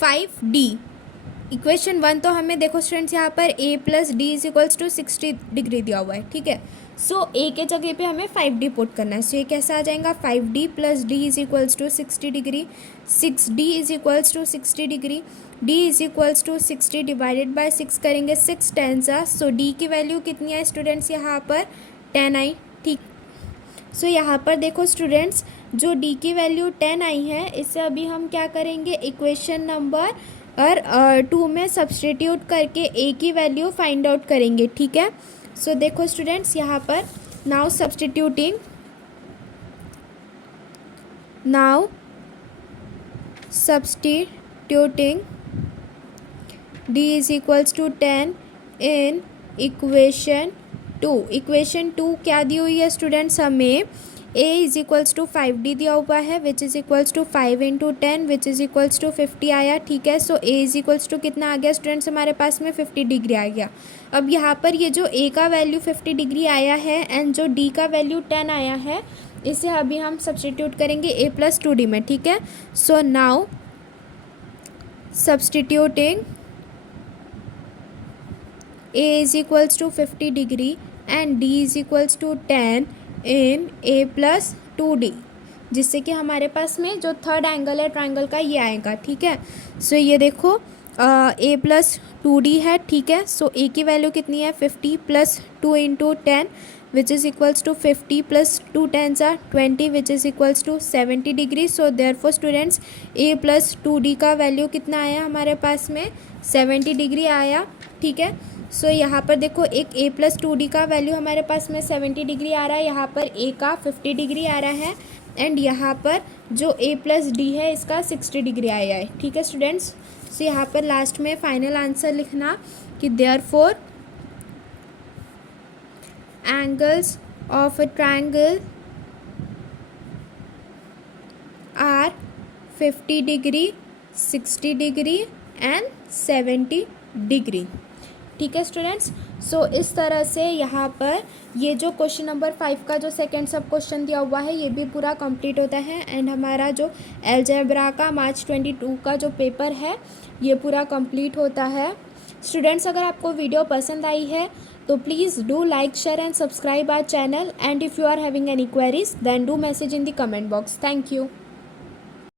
5d। इक्वेशन 1 तो हमें देखो स्टूडेंट्स यहाँ पर a plus D is equals to 60 degree दिया हुआ है, ठीक है। सो a के जगह पे हमें 5d पुट करना है। सो ये कैसा आ जाएगा, 5d plus D is equals to 60 degree, 6d is equals to 60 degree, d is equals to 60 divided by 6 करेंगे, 6 10 जा। सो d की वैल्यू कितनी है स्टूडेंट्स यहाँ पर, 10 आई, ठीक। सो यहाँ पर देखो स्टूडेंट्स जो d की वैल्यू 10 आई है, इससे अभी हम क्या करेंगे, इक्वेशन नंबर 2 में सब्सटीट्यूट करके a की वैल्यू फाइंड आउट करेंगे, ठीक है। सो देखो स्टूडेंट्स यहाँ पर now substituting d is equals to 10 in equation 2। Equation 2 क्या दी हुई है स्टूडेंट्स हमें, a is equals to 5d दिया हुआ है, which is equals to 5 into 10 which is equals to 50 आया, ठीक है। So a is equals to कितना आ गया स्टूडेंट्स हमारे पास में, 50 डिग्री आ गया। अब यहाँ पर ये जो a का वैल्यू 50 डिग्री आया है एंड जो d का वैल्यू 10 आया है, इसे अभी हम सब्सटीट्यूट करेंगे a प्लस 2d में, ठीक है। So now substituting a is equals to 50 degree and d is equals to 10 in a plus 2d, जिससे कि हमारे पास में जो थर्ड एंगल है ट्राइंगल का ये आएगा, ठीक है। सो ये देखो a प्लस 2d है, ठीक है। सो a की वैल्यू कितनी है, 50 plus 2 into 10 which is equals to 50 plus 2 10 are 20 which is equals to 70 degree. So therefore students a plus 2d का वैल्यू कितना आया हमारे पास में, 70 डिग्री आया, ठीक है। सो यहाँ पर देखो एक a प्लस 2d का वैल्यू हमारे पास में 70 डिग्री आ रहा है, यहाँ पर a का 50 डिग्री आ रहा है एंड यहाँ पर जो a प्लस डी है इसका 60 डिग्री आया है, ठीक है स्टूडेंट्स। सो यहाँ पर लास्ट में फाइनल आंसर लिखना कि therefore angles of a triangle are 50 degree, 60 degree and 70 degree, ठीक है स्टूडेंट्स। सो इस तरह से यहाँ पर ये जो क्वेश्चन नंबर 5 का जो सेकंड सब क्वेश्चन दिया हुआ है ये भी पूरा कंप्लीट होता है एंड हमारा जो अलजेब्रा का मार्च 22 का जो पेपर है ये पूरा कंप्लीट होता है। स्टूडेंट्स अगर आपको वीडियो पसंद आई है तो please do like, share and subscribe our channel and if you are having any queries then do message in the comment box. Thank you.